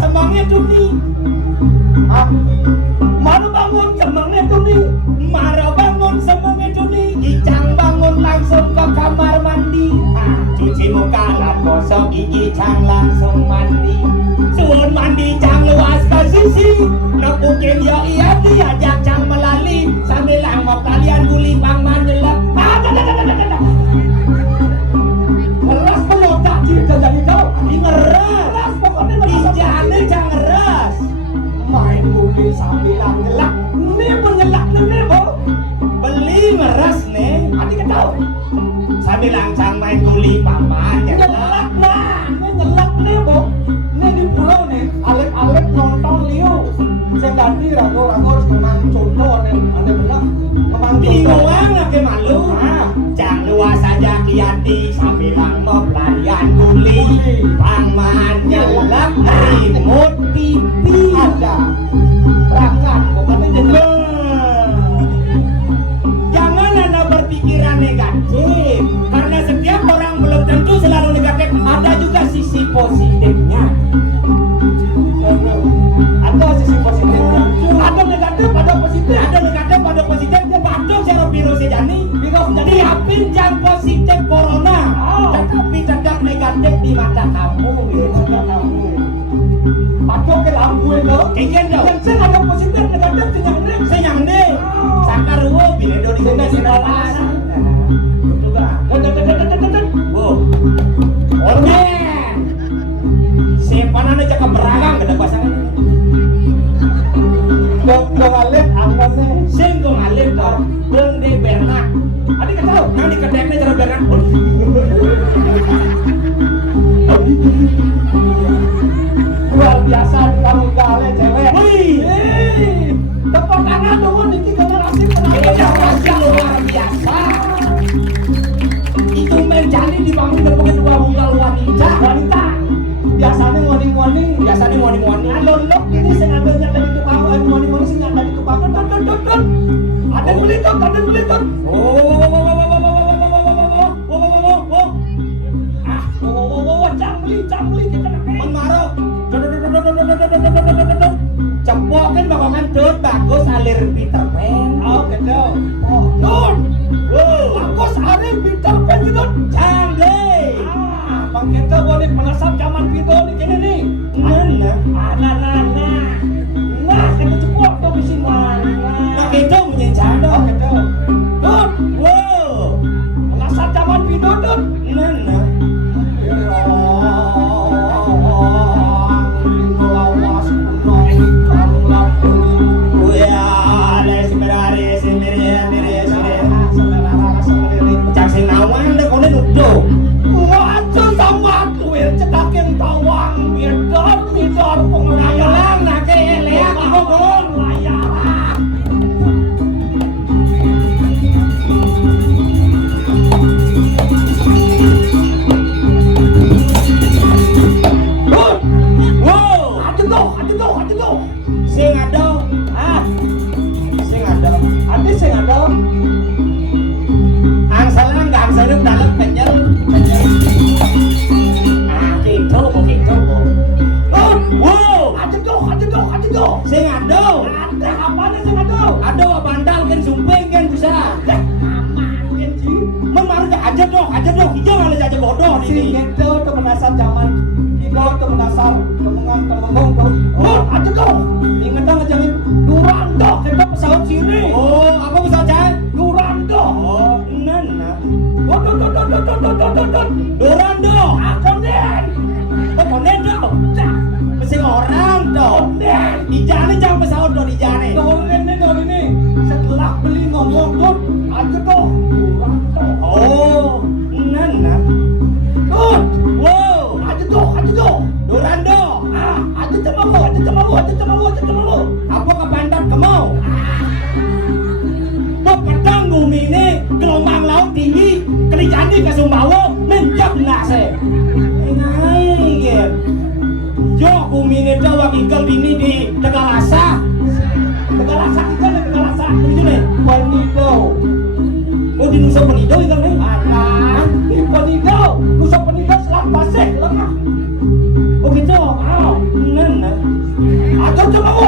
Sama Maro bangun semangnya tuh nih. Maro bangun semangnya tuh nih. Icang bangun langsung ke kamar mandi. Cuci muka lah gosok gigi, Cang langsung mandi. Suun mandi Cang luas ke sisi. Nepukin yo iya diajak Cang melali. Sambil langmok kalian guli bang mandelak. Ngeras pelotak kita jadi kau. Ngeras pokoknya dijane Cang ngeras. Main guli sambil ngelak. Ini penyelak nih kok. Beli ngeras nih. Adik tahu. Sambil langsung main guli paman ya. Ngelak nah. Ini ngelak nih bu. Ini di pulau nih. Alek-alek nonton liu. Saya tadi ragu-ragu harus memang contoh nih. Ada benar. Memang bingungan lagi malu. Jangan luas saja kiati sambil langmok larian guli. Paman nyelak remote TV. Ada. Perangkat. Pokoknya jelas. Jangan anda berpikiran negatif. Karena setiap orang belum tentu selalu negatif. Ada juga sisi positifnya. Ada sisi positifnya. Ada negatif, ada positif. Ada negatif, ada positif. Dia batuk secara virus jadi. Virus jadi apin yang positif corona. Tetapi tetap negatif di mata kamu. Mata kamu. Batuk ke lampu itu. Kejadian dong. Yang saya ada positif, negatif, senyang deh. Sakar wo, bila do di sana sekolah. Juga. Wo. Ormen. Simpanan aja ke beragam ke pasangan. Dong alit angasnya. Sing dong alit dong. Dong di bernak. Adik tahu, nang di kedeknya cara bernak. Luar biasa kamu gale cewek. Wih. Tepuk tangan dong Niki generasi generasi luar biasa. Itu menjadi dibangun dengan dua unggal wanita. Biasanya ngoni-ngoni. Alolok ini sengaja dari tukang ngoni-ngoni sengaja dari tukang. Don. Ada beli tuh. Cang beli kita nak. Menmaro. Cepok kan bakongan dot bagus alir Peter Pan. Oh gitu. Dot. Bagus alir Peter Pan gitu. Canggih. Bang kita boleh menasab zaman video ni kene ni. Nah, kita cepok tu bisi mana. Nah, kita punya janda. Oh gitu. Dot. Menasab zaman video dot. Nah. Nawan deh kau ni nuduh. Wajar sama kuil cetakin tawang bidar pengelayaran nak kelek pengelayaran. Wow, ada tu. Sing ada. Saya dalam kenyal. Gitu. Wow, ada tu. Sing ada. Ada apa ni sing ada? Ada bandal kan sumpeng kan bisa. Aman kan ji. Memang aja dong. Hijau malah aja bodoh ni. Sing itu tu menasar zaman. Hijau tu menasar temengong tu. Oh, ada tu. Ingat dah jangan Durando kita pesawat sini. Oh, apa pesawat cai? Durando. Oh, nana. Durando. Konden dong. Mesin orang dong. Di jane jangan pesawat dong di jane. Doren ini. Setelah beli ngomong dong. Ada dong. Durando. Oh, nana. Wow. Ada dong. Durando. Ada cemawu. Apa ke bandar kamu? Pedang bumi ini gelombang laut tinggi kerjaan di Sumbawa menjak nase. Jo bumi ini jauh ikel bini di Tegalasa kita di Tegalasa itu nih Penido. Oh di Nusa Penido ikel nih? Akan di Penido Nusa Penido Selat Pasir lengah. Oh gitu? Nana. Ada cemawu.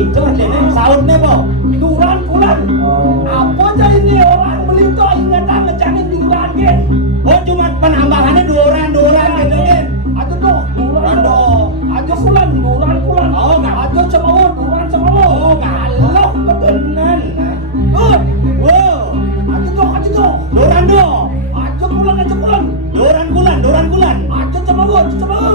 gitu nih saut nih po duran kulan apa aja ini orang beli tuh ingatan ngecanin duran kan oh cuma penambahannya duran gitu kan aja tuh duran aja kulan duran oh nggak aja cemawon duran cemawon oh nggak lo kebenan wow aja tuh duran aja kulan duran kulan aja cemawon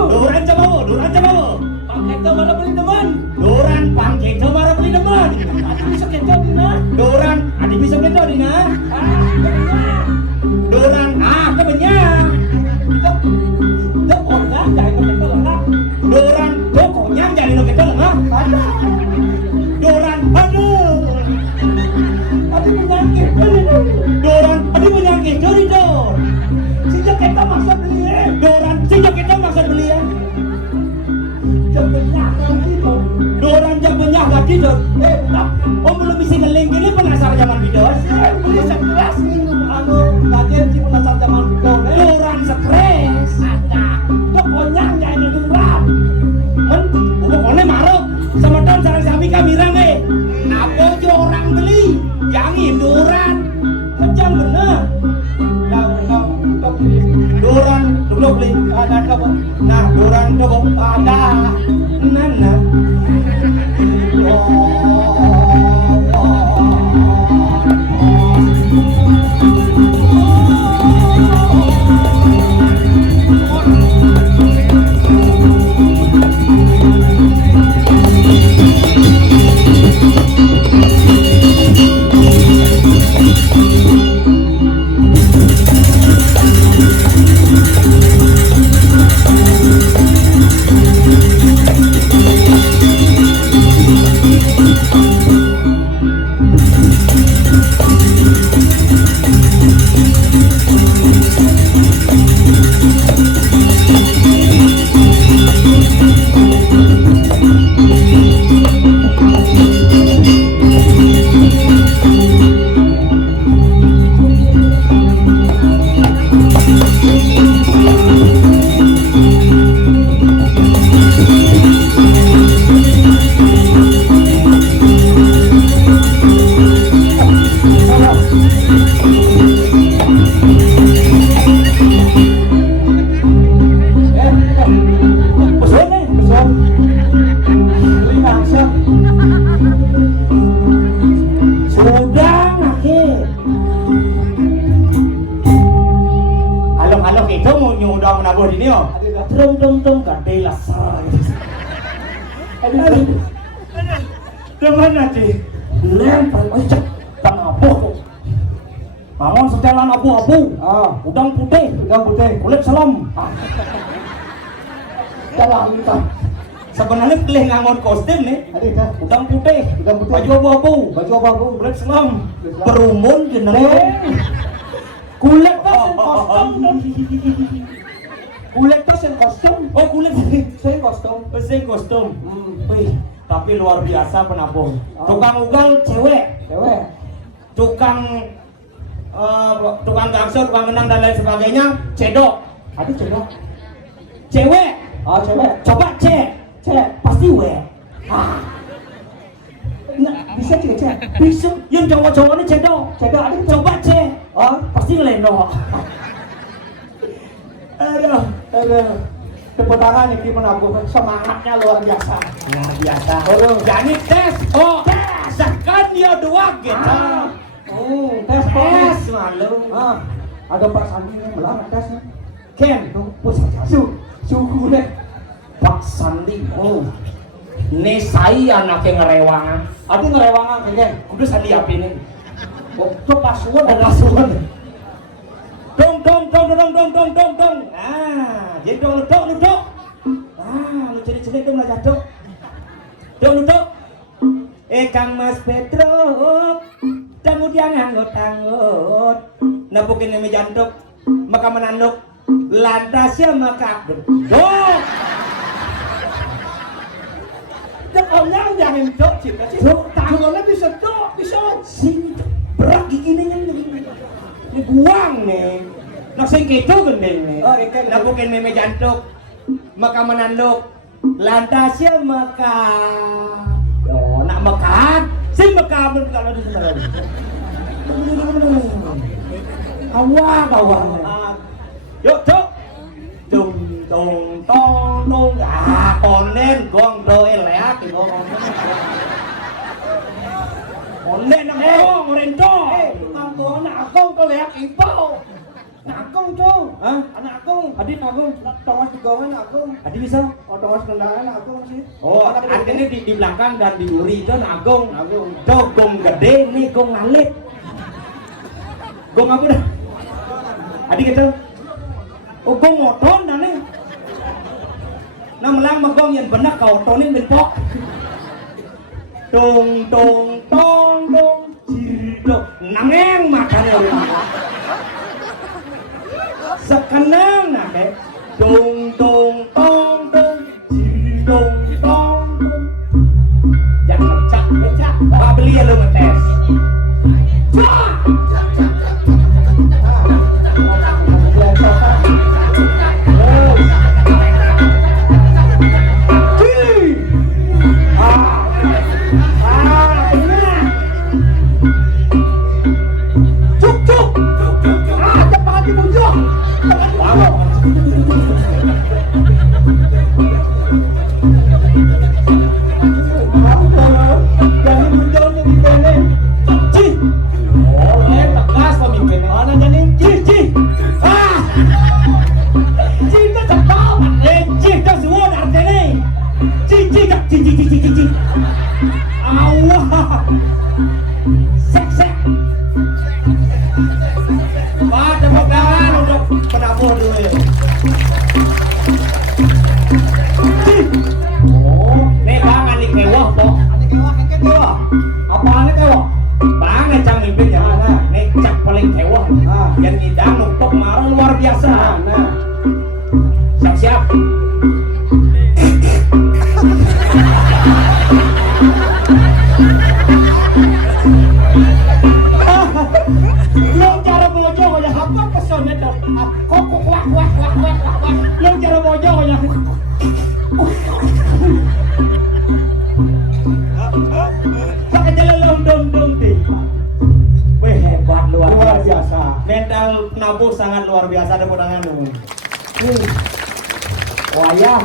duran cemawon pakai mana beli teman duran pakai mana beli teman ada bisa kejo dina duran ada bisa kejo dina duran kebanyak itu orang jadi kejo lengah duran pokoknya jadi kejo lengah duran aduh ada penyakit duran ada penyakit jadi dor sejak kita maksa beli duran sejak kita maksa beli Doran jamannya gak tidur. Belum bisa ngeleng-ngeleng penasar zaman video. Beli sekelas minggu kajian si penasar zaman video. Doran stres. Pokoknya jangan duran. Pokoknya marah sama don sarang sami kamera nih. Apa aja orang beli? Jangan doran. Kejam bener. Doran dulu beli ada apa? Nah doran cukup ada. Nana. Teman aja, lempar aja, tangapuh. Bangun setelan abu-abu, udang putih, kulit selam. Jalan kita. Sebenarnya pilih ngangon kostum nih, udang putih, baju abu-abu, kulit selam, berumun jenenge. Kulit tas kostum. Kulit tas yang kostum. Oh kulit saya kostum. Wih. Tapi luar biasa penampung. Tukang ugal cewek. Tukang gangster, tukang menang dan lain sebagainya cedok. Ada cedok. Cewek. Coba cek. Pasti we. Nah, bisa cek. Bisa. Yang cowok-cowoknya cedok. Ada coba cek. Pasti ngelendok. Aduh. Tepuk tangan nih gimana bu, semangatnya luar biasa. Jadi tes, kan dia dua gitu. Tes malu. Ada Pak Sandi yang melarang tesnya. Ken, suku deh. Pak Sandi. Nih saya anaknya ngerewangan. Ada ngerewangan Ken. Udah Sandi apinin. Waktu pasuan ada pasuan. Dong. Jadi dong ludok. Lu celik-celik dong lah jatuh. Dong ludok. Kang Mas Petro, kemudian anggot-anggot, napukin ini jantuk, maka menanduk, lantasnya maka dong. Dekaunya jangan dok, cinta sih. Tangannya bisa dok, bisa. Sini berat giginya ini buang nih. Nak singkito gendeng nih. Napukin meme jantuk, maka menanduk, lantasnya maka. Nak mekat. Sing mekat men kalau di sana. Awang. Yuk, cuk. Tung tung tong nung konen gong do elek ki gong. Konen nang gong rento. Nang gong nak gong ko lek ipau. Nak gong tuh. Hah? Anak gong, adit nak gong. Tongas di gong nak gong. Adit bisa? Oh, tongas kendala nak gong sih. Oh, artinya di belakang dan di uri itu nak gong. Tuh gong gede nih gong ngalit. Gong apa dah? Adik gitu. Oh, gong moton dah nih. Nam lang magong yan benak kau tonin benpok. Tung tung tong dong cirdo nangeng makannya. Sekenang nak tung tung tong dong cirdo tong dong. Jangan ngecak. Pak beli ya lu ngetes. Yang ngidang untuk marah luar biasa. Nah, siap-siap. Yang cara bojo ya apa pesonnya tuh? Kok wah. Yang cara bojo ya. Pakai jalan dom deh. Hebat luar biasa. Mental penabuh sangat luar biasa ada podangan lu. Wayah.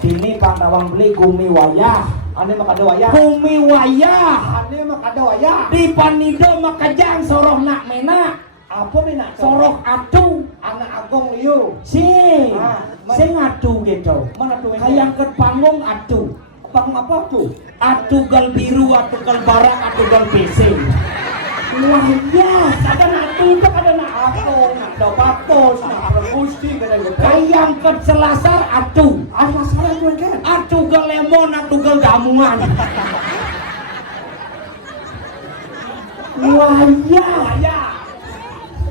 Ini Pak Tawang beli gumi wayah. Ane mah kada wayah. Gumi wayah. Ane mah kada wayah. Di Panido mah kajang soroh nak mena. Apa mena? Soroh atu. Anak agong liu. Sing atu gitu. Mana tuh? Kayang ke panggung atu. Panggung apa tuh? Atu gal biru, atu gal barak, atu gal pesing. Wah iya, ada natu itu ada natu, ada batos, ada gusti, ada kayang ke selasar atu, selasar itu kan? Atu gal lemon, atu gal damuan. Wah iya,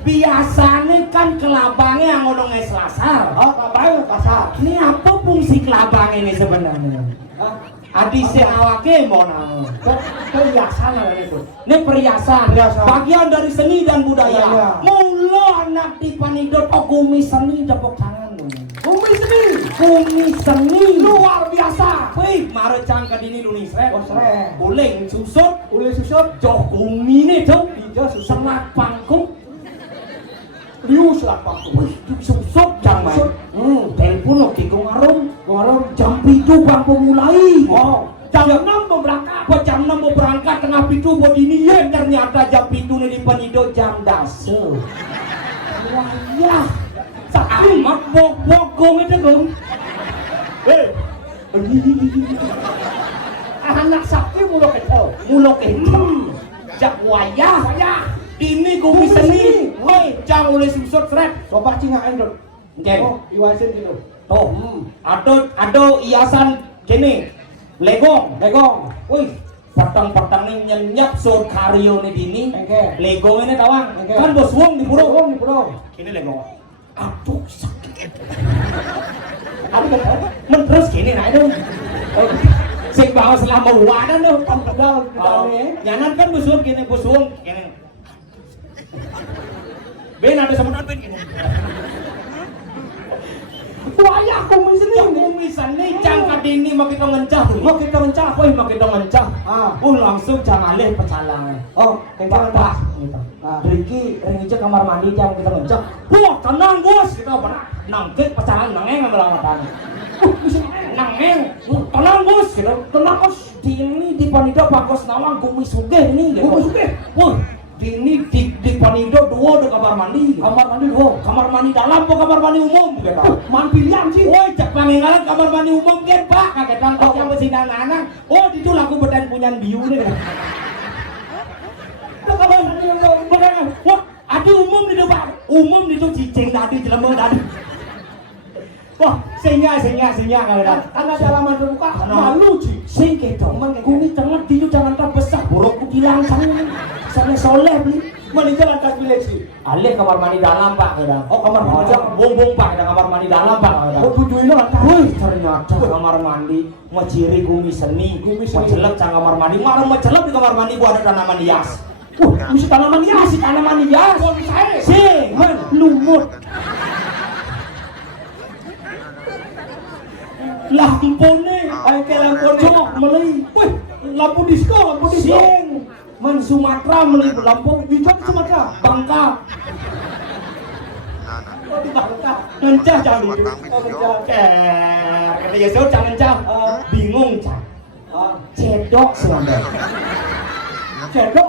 biasanya kan kelabangnya yang ngomongnya selasar. Oh, kelabangnya pasar. Ini apa fungsi kelabang ini sebenarnya? Adi si awake mau nang perhiasan ada itu. Ini perhiasan. Bagian dari seni dan budaya. Mula anak di Panido gumi seni dapok tangan. Gumi seni luar biasa. Wih, mare cangka dini Indonesia. Uling susut, joh gumi nih tuh. Selat pangkuk. Liu selat pangkuk. Susut jang main. Telepon lo di ngarum jam 7 bang memulai. Jam 6 mau berangkat. Jam 6 mau berangkat tengah pintu buat ini ya ternyata jam pintu di Panido jam dasar. Wah ya. Amat bogong itu dong. Anak sakti mulok itu. Jak wayah. Ini gumi seni. Woi, jang oleh susut seret. Coba cingain dong. Oh, iwasin gitu. Tuh, ada hiasan gini, legong. Wih, petang nih nyenyap so karyo nih dini. Legong ini tawang. Kan bos wong di pulau. Ini legong. Aduh sakit. Aduh kan, terus gini nah itu. Sing bawa selama wadah nih, jangan kan bos wong gini. Ben ada sama ben gini. Wayah gumi seni jangkat dini mau kita mencah, langsung jangan alih pecalang. Oh, tengok pas. Riki aja kamar mandi jangan kita mencah. Wah, tenang bos, kita pernah nangkep pecalang nangeng ngelang nangeng, tenang bos, kita tenang bos. Dini di Panido Pakos Nawang Gumi Sugih nih, Gumi Sugih. Wah, dini di Panido dua ada kamar mandi dua, kamar mandi dalam apa kamar mandi umum gitu. Man pilihan sih. Woi, cek pangingalan kamar mandi umum kan Pak, kaget tangkap yang bersinar anak. Oh, itu lagu beden punya biu nih. Kamar mandi umum, wah, ada umum di depan, umum itu cicing tadi jelema tadi. Wah, sehingga kalau dah. Anak halaman terbuka, malu sih. Sehingga itu, kuni tengah tidur jangan tak besar, borok hilang sana soleh beli. Mana jalan tak pilih sih. Alih kamar mandi dalam Pak, kadang. Oh kamar mandi, bong Pak, ada kamar mandi dalam Pak. Oh tujuh ini kan? Wih, ternyata kamar mandi, maciri gumi seni, macelep cang kamar mandi, marah macelep di kamar mandi gua ada tanaman hias. Mesti tanaman hias. Sih, lumut. Lampone, kayak lampone jok meli. Wih, lampu disco. Sing, man Sumatera meli lampu hijau di Sumatera, Bangka. Oh di Bangka, ngencah jangan itu. Oh ngencah. Kata Yesus jangan ngencah. Bingung cah. Cedok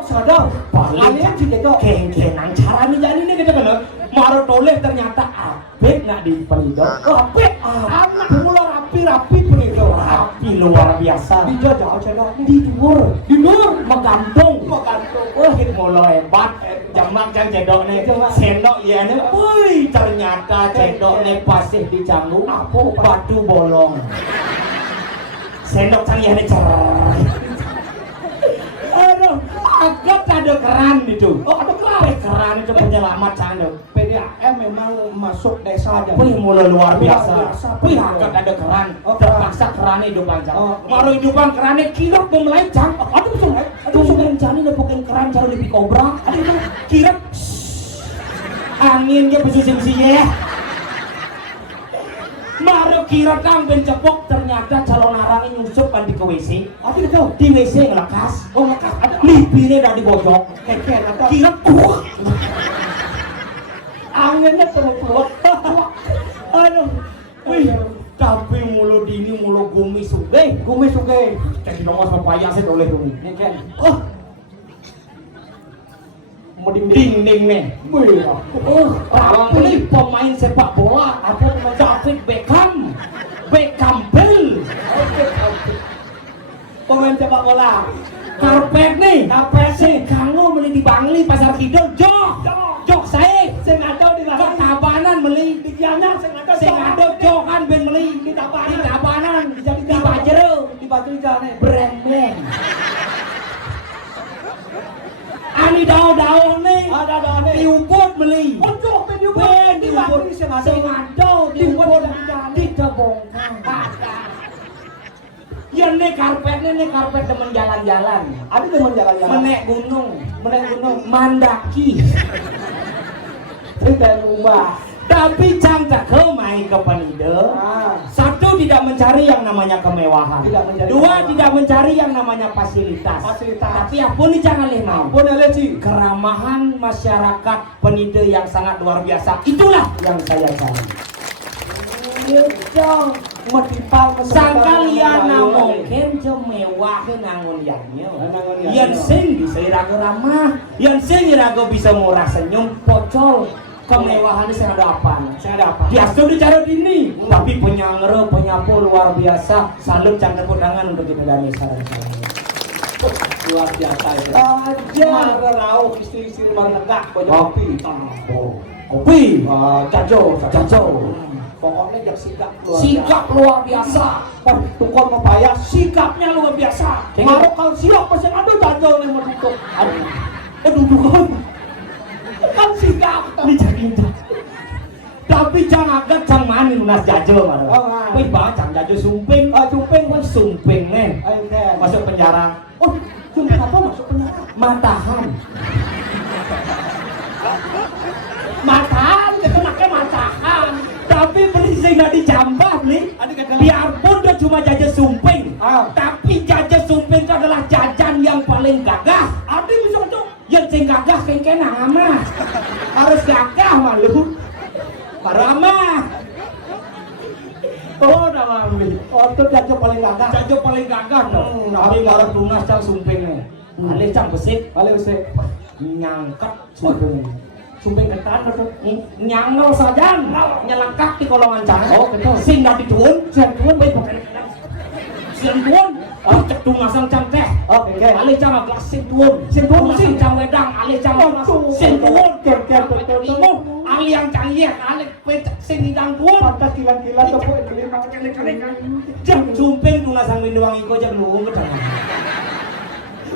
sadar. Paling cedok. Kenan cara nih jadi nih kita kena. Maro toleh ternyata apik nak di Panido. Oh apik, anak mula rapi Panido. Rapi luar biasa. Dijajah cedok. Di dur, menggantung. Oh mula hebat. Jamak jang cedok nih. Sendok ya nih. Wih ternyata cedok nih pasih dijamu. Apa batu bolong. Sendok canggih nih cerai. Aduh, agak ada keran itu. Oh ada keran itu penyelamat canggih. PDAM memang masuk desa aja. Wih mulai luar biasa. Wih agak ada keran. Terpaksa keran hidup panjang. Maru hidupan kerannya kirap memulai jang. Aduh sungai. Aduh sungai jani nepokin keran jauh lebih kobra. Aduh itu kirap. Anginnya bersih-bersih ya. Maru kira kang bencepok ternyata calon arang nyusup kan di ke WC. Apa itu? Di WC ngelekas. Oh ngelekas. Ada lipine dah dibojok. Keken atau kira anginnya keluar. Aduh. Wih. Tapi mulu dini mulu gumi sugih. Jadi nomor papaya saya oleh dulu. Keken. Oh. Dinding nih. Wih. Oh, rapi pemain sepak bola. Apa pemain? David Beckham Bell. Pemain sepak bola. Karpet nih. Sing kanggo beli di Bangli Pasar Kidul. Jok saya. Sing ada di Tabanan beli di Gianyar. Sing ada jok kan ben beli di Tabanan. Di Bajero. Di Bajero nih. Brand. Ani daun nih, ada daun nih, diubut beli. Pojok diubut, diubut, sengaja diubut di kebongkar. Ya nih karpet temen jalan-jalan. Ada temen jalan-jalan. Menek gunung, mandaki. Cerita rumah. Tapi cangkak main ke Panido. Satu tidak mencari yang namanya kemewahan. Dua tidak mencari yang namanya fasilitas. Tapi apun jangan mau. Keramahan masyarakat Panido yang sangat luar biasa. Itulah yang saya cari. Sangkalian mungkin mewah nangun yannya. Yang sing bisa irago ramah, yang sing irago bisa murah senyum, pocol. Kemewahan ini saya ada apa? Biasa bicara dini, tapi penyangre, penyapu luar biasa. Salut cangkep undangan untuk kita dari saran-saran. Luar biasa ya. Aja. Marau istri-istri marnegak, kopi. Kopi. Caco. Pokoknya yang sikap luar biasa. Tukang pepaya, sikapnya luar biasa. Marau kalau siap pasti ada caco yang menutup. Aduh. Kan sikap tapi jangan agak cang mani lunas jajo mana? Wih bang cang jajo sumping nih. Masuk penjara. Oh sumping apa masuk penjara? Matahan kita pakai matahan. Tapi berisik Sehingga dijambah nih. Biarpun dia cuma jajan sumping, tapi jajan sumping itu adalah jajan yang paling gagah. Ada bisa tuh. Yang sing gagah kengken ama. Harus gagah malu. Parama. Oh, nama ambil. Oh, itu jajan paling gagah. Jajan paling gagah dong. Tapi ngarep lunas cang sumpingnya. Ale cang besik, ale besik. Nyangkat sumping. Sumping ketan atau nyangol saja, nyelengkap di kolongan cang. Oh, betul. Sing nanti turun, sing turun baik pakai. Sing turun, cek tungasang cang teh. Oh, oke. Ale cang agak sing turun sing cang wedang, ale cang sing turun. Kamu ale yang canggih, ale pecek sing hidang turun. Pantas kilan-kilan tuh pun ini jam sumping tungasang winduang iko jam luung ke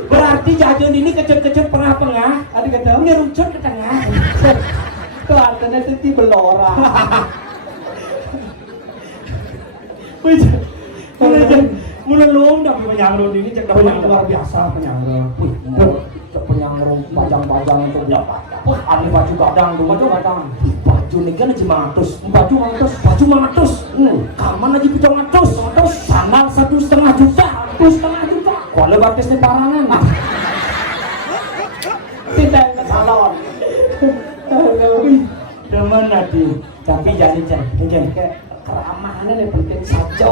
berarti jajan ini kecil-kecil pengah-pengah, ada kata ngerucut ke tengah. Itu artinya itu belora. Mulai luang dah penyangron ini cek yang luar biasa penyangron. Penyangron pajang-pajang itu dapat. Ada baju kadang, baju kadang. Baju ini kan aja baju 100. Kaman aja 700. Sandal 1,5 juta. Kalau batis ini parangan. Tidak yang salon. Teman nanti, tapi jadi keramahannya yang penting saja.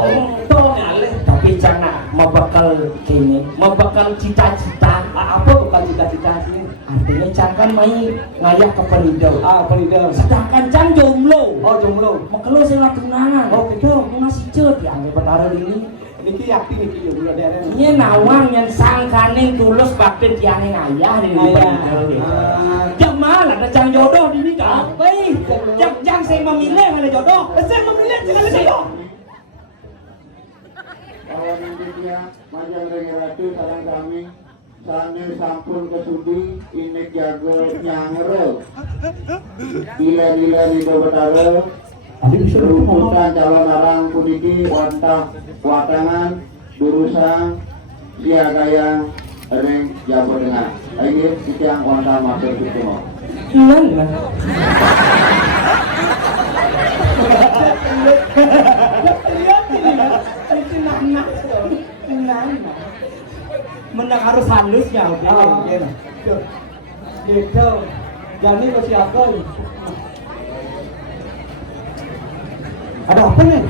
Tapi jangan mau bakal gini, mau bakal cita-cita. Apa bakal cita-cita sih? Artinya jangan main ngayah ke pelidau. Pelidau. Sedangkan jangan jomblo. Oh jomblo. Makanya saya tunangan. Oh betul. Mau ngasih cet yang bertaruh ini. Niki yakin niki jomblo daerah. Ini nawang yang sangkaning tulus bakti tiane ngayah di pelidau. Jamal ada jangan jodoh di nikah. Baik. Jangan saya memilih ada jodoh. Saya memilih jangan ada jodoh. Kawan Indonesia, Majang Regi Ratu, sarang kami Sane sampun kesudi, ini jago nyangere Bila-bila di Dobetare Ruputan calon arang puniki, wantah watangan, durusang, siagaya, ring jago dengar Ayo, kita wantah masuk ke semua menang harus halusnya gitu jadi masih apa ada apa nih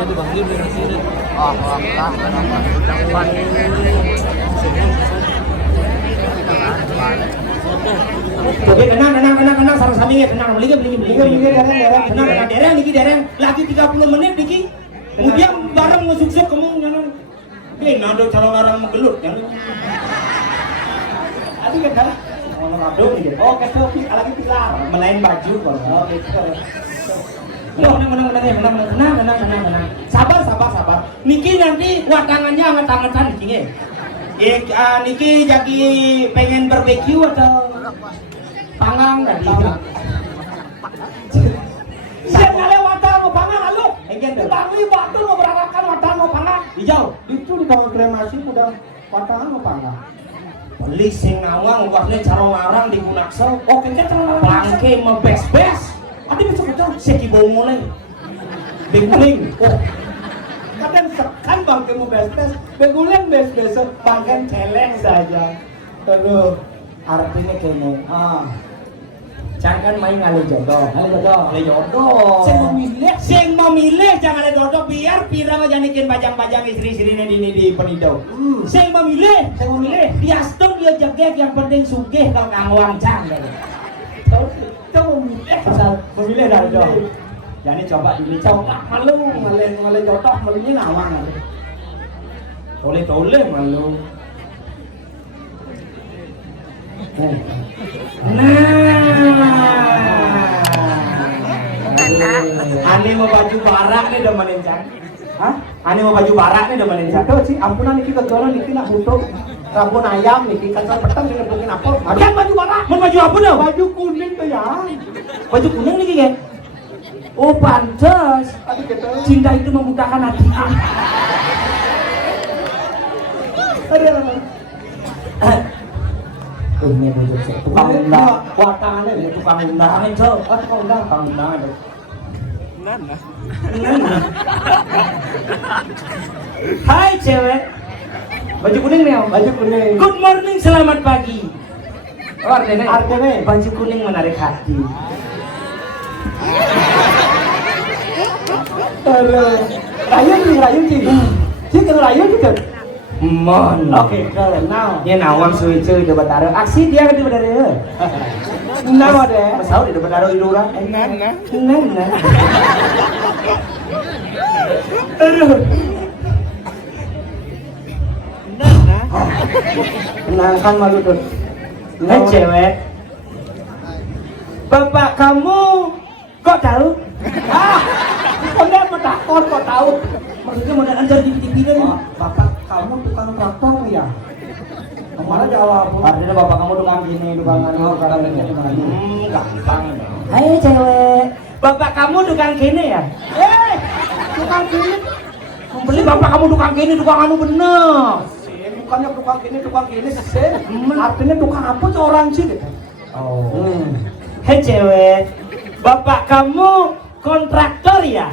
jadi bangkit dari sini oke, tenang, sarang-sarangnya tenang, beli dereng, niki dereng, lagi 30 menit niki, kemudian bareng ngesuk-suk kamu nyanon, nado calon orang menggelut, nyanon. Aduh kan, aduh nih, oh kesel, lagi pilar, melain baju, oh gitu. Menang, sabar, niki nanti watangannya anget-angetan niki. Niki jadi pengen barbeque atau panggang tadi. Saya ngalewatan mau panggang lalu. Bangli waktu mau berangkat watan mau panggang. Hijau. Itu di tahun kremasi udah watangan mau panggang. Beli sing nawang ungkapnya cara larang di Gunaksel. Oh kayaknya cara bangke mau bes-bes. Ada bisa kecil. Seki bau mulai. Bengkuling. Oh. Kadang sekan bangke mau bes-bes. Bengkuling bes-bes. Bangke celeng saja. Terus artinya kene. Jangan main ngale jodoh. Sing memilih jangan ada jodoh biar pirang aja nikin bajang-bajang istri-istrine di penidau. Sing memilih diastung dia jagek yang penting sugih kang ngawang cang. Itu memilih dari jodoh. Jadi coba ini coba malu ngale jodoh malunya nawang. Tole malu. Ani mau baju barak nih udah menencang. Hah? Ani mau baju barak nih udah menencang. Tuh sih, ampunan niki kebetulan niki nak butuh rabun ayam niki kan petang sih nepukin apel. Ada baju barak. Mau baju apa dah? Baju kuning tuh ya. Baju kuning niki kan? Oh pantas. Cinta itu memudahkan hati. Ini bujuk saya tukang undang. Watangannya ini tukang undangan so. Tukang undangan. Nana. Hai cewek. Baju kuning nih, baju kuning. Good morning, selamat pagi. Oh, artinya baju kuning menarik hati. Rayu sih. Sih kalau rayu gitu. Mon. Oke, kalau now. Ini nawang suwe cuy di Bataro. Aksi dia kan di Bataro. Nawa deh. Masau di Bataro itu orang. Nana. Aduh. Kenalkan malu tuh. Hai cewek. Bapak kamu kok tahu? Kok tahu? Maksudnya mau anjar di TV tadi. Bapak kamu tukang traktor ya? Kemana jawab? Artinya bapak kamu tukang gini, tukang anu, tukang ini. Gampang. Hai cewek. Bapak kamu tukang gini ya? Tukang gini. Beli bapak kamu tukang gini, tukang anu bener. Bukannya tukang gini sih. Artinya tukang apa tuh orang sih gitu. Oh. Hei cewek, bapak kamu kontraktor ya?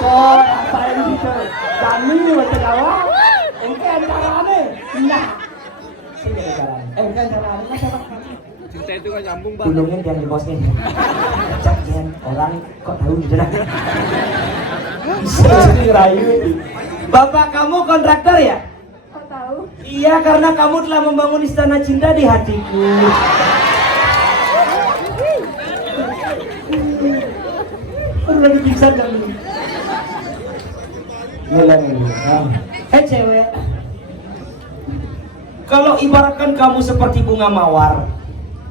Oh, apa ini gitu? Kami macam apa? Engkau caranya? Nah, sini caranya. Engkau caranya macam apa? Cinta itu kan nyambung bang. Tulungin dia di bosnya. Cakian orang kok tahu gitu dah. Sini rayu. Bapak kamu kontraktor ya? Kok tahu? Iya, karena kamu telah membangun istana cinta di hatiku. Lagi pingsan kan lu? Hei cewek, kalau ibaratkan kamu seperti bunga mawar,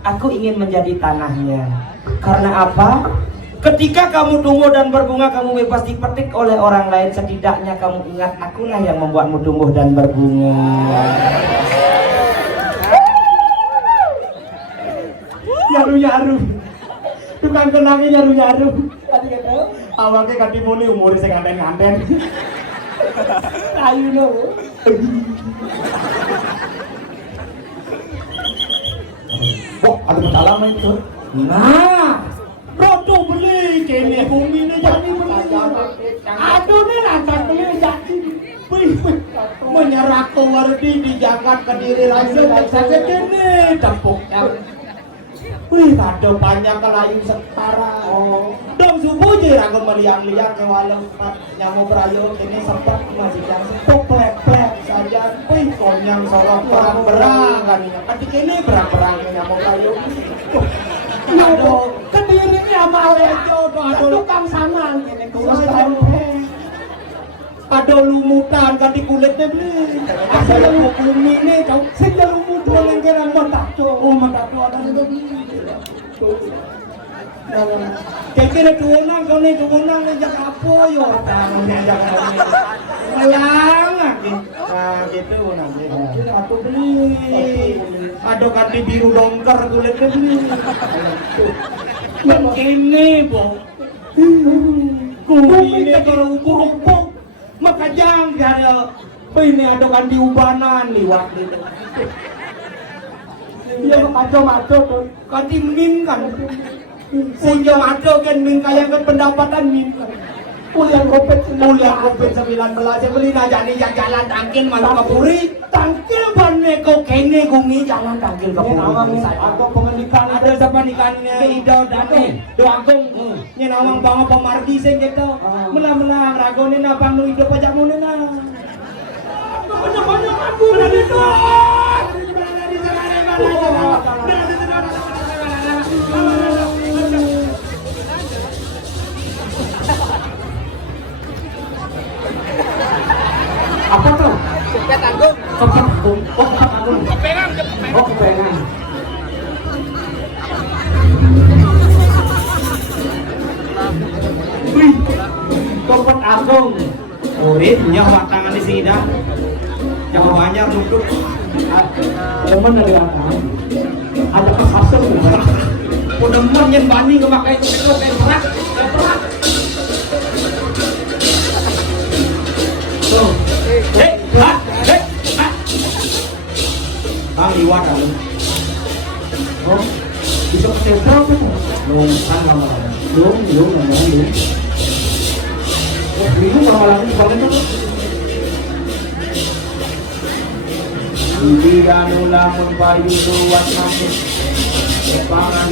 aku ingin menjadi tanahnya. Karena apa? Ketika kamu tumbuh dan berbunga, kamu bebas dipetik oleh orang lain. Setidaknya kamu ingat, akulah yang membuatmu tumbuh dan berbunga. Nyaru-nyaru, tukang kenangnya nyaru-nyaru. Awalnya kati muni umurnya saya nganten-nganten. Ayo no. Wah, ada pedalaman itu. Nah, rodo beli kene bumi ini jadi beli. Aduh nih lantas beli jadi. Menyerah ke Wardi di Jakarta Kediri langsung saja kene tempuk. Wih, ada banyak kelayu setara. Oh, dong subuh je ragu meliang-liang ke walau nyamuk berayu ini sempat masih yang sepuk plek-plek saja. Wih, konyang sorok berang-berang kan ini. Ketik ini berang-berang nyamuk berayu. Aduh, Kediri ini sama Alejo, aduh tukang sanang ini kurus aduh lumutan kan di kulitnya beli. Asal yang bumi ini kau sehingga lumutan yang kira matato. Oh matato ada juga beli. Kira-kira tuunang kau nih tuunang ngejak apa yo? Tangan ngejak apa? Melang lagi. Nah gitu nanti. Aku beli. Aduh kan di biru dongker kulitnya beli. Begini boh. Bumi ini berubah-ubah. Maka jangan ini ada kan diubanan liwat gitu. Iya kacau-macau tuh. Kan min kan. Punya macau kan min kaya kan pendapatan min. Kuliah kopet 19 saya beli aja nih jalan tangkil malu kapuri. Tangkil banne kau kene gumi jalan tangkil kapuri. Aku pengendikan ada siapa nikannya Ido Dane Doagung. Nya nawang bang pemardi sing gitu. Melang-melang ragone napang nu Ido pajak mune na. Banyak-banyak aku dari itu. Apa tuh? Cepet tanggung. Cepet tanggung. Oh, cepet tanggung. Kepengan. Oh, kepengan. Wih, cepet tanggung. Urip nyawa tangan di sini dah. Jangan banyak duduk. Temen ada tangan. Ada kesasar. Udah menyen bani kemakai itu kayak berat. Bang liwat kan. Oh, bisa ketebak kan? Kan lama-lama. Belum lama-lama. Oh, bingung lama-lama balik kan? Hindi gano lamang bayo luwat natin. Pangan.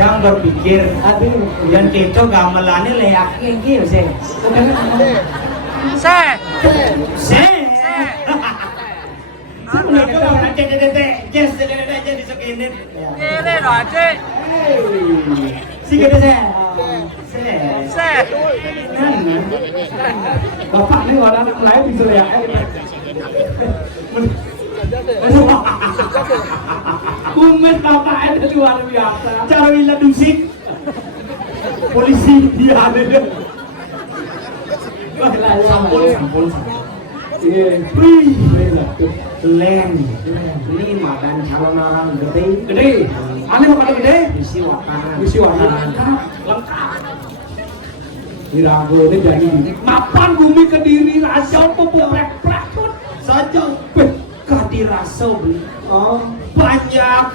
Jangan berpikir, aduh, yang kita gamelannya layaknya gitu sih. Bapak ini orang lain bisa ya. Kumet bapak itu luar biasa. Cara wila dusik. Polisi dia ada. Sampul. Leng. Ini makan calon orang gede. Aneh makan gede? Bisi wakanan. Lengkap. Dirago ini jadi mapan bumi Kediri rasau pepurek-prek saja. Kadirasau beli. Oh, banyak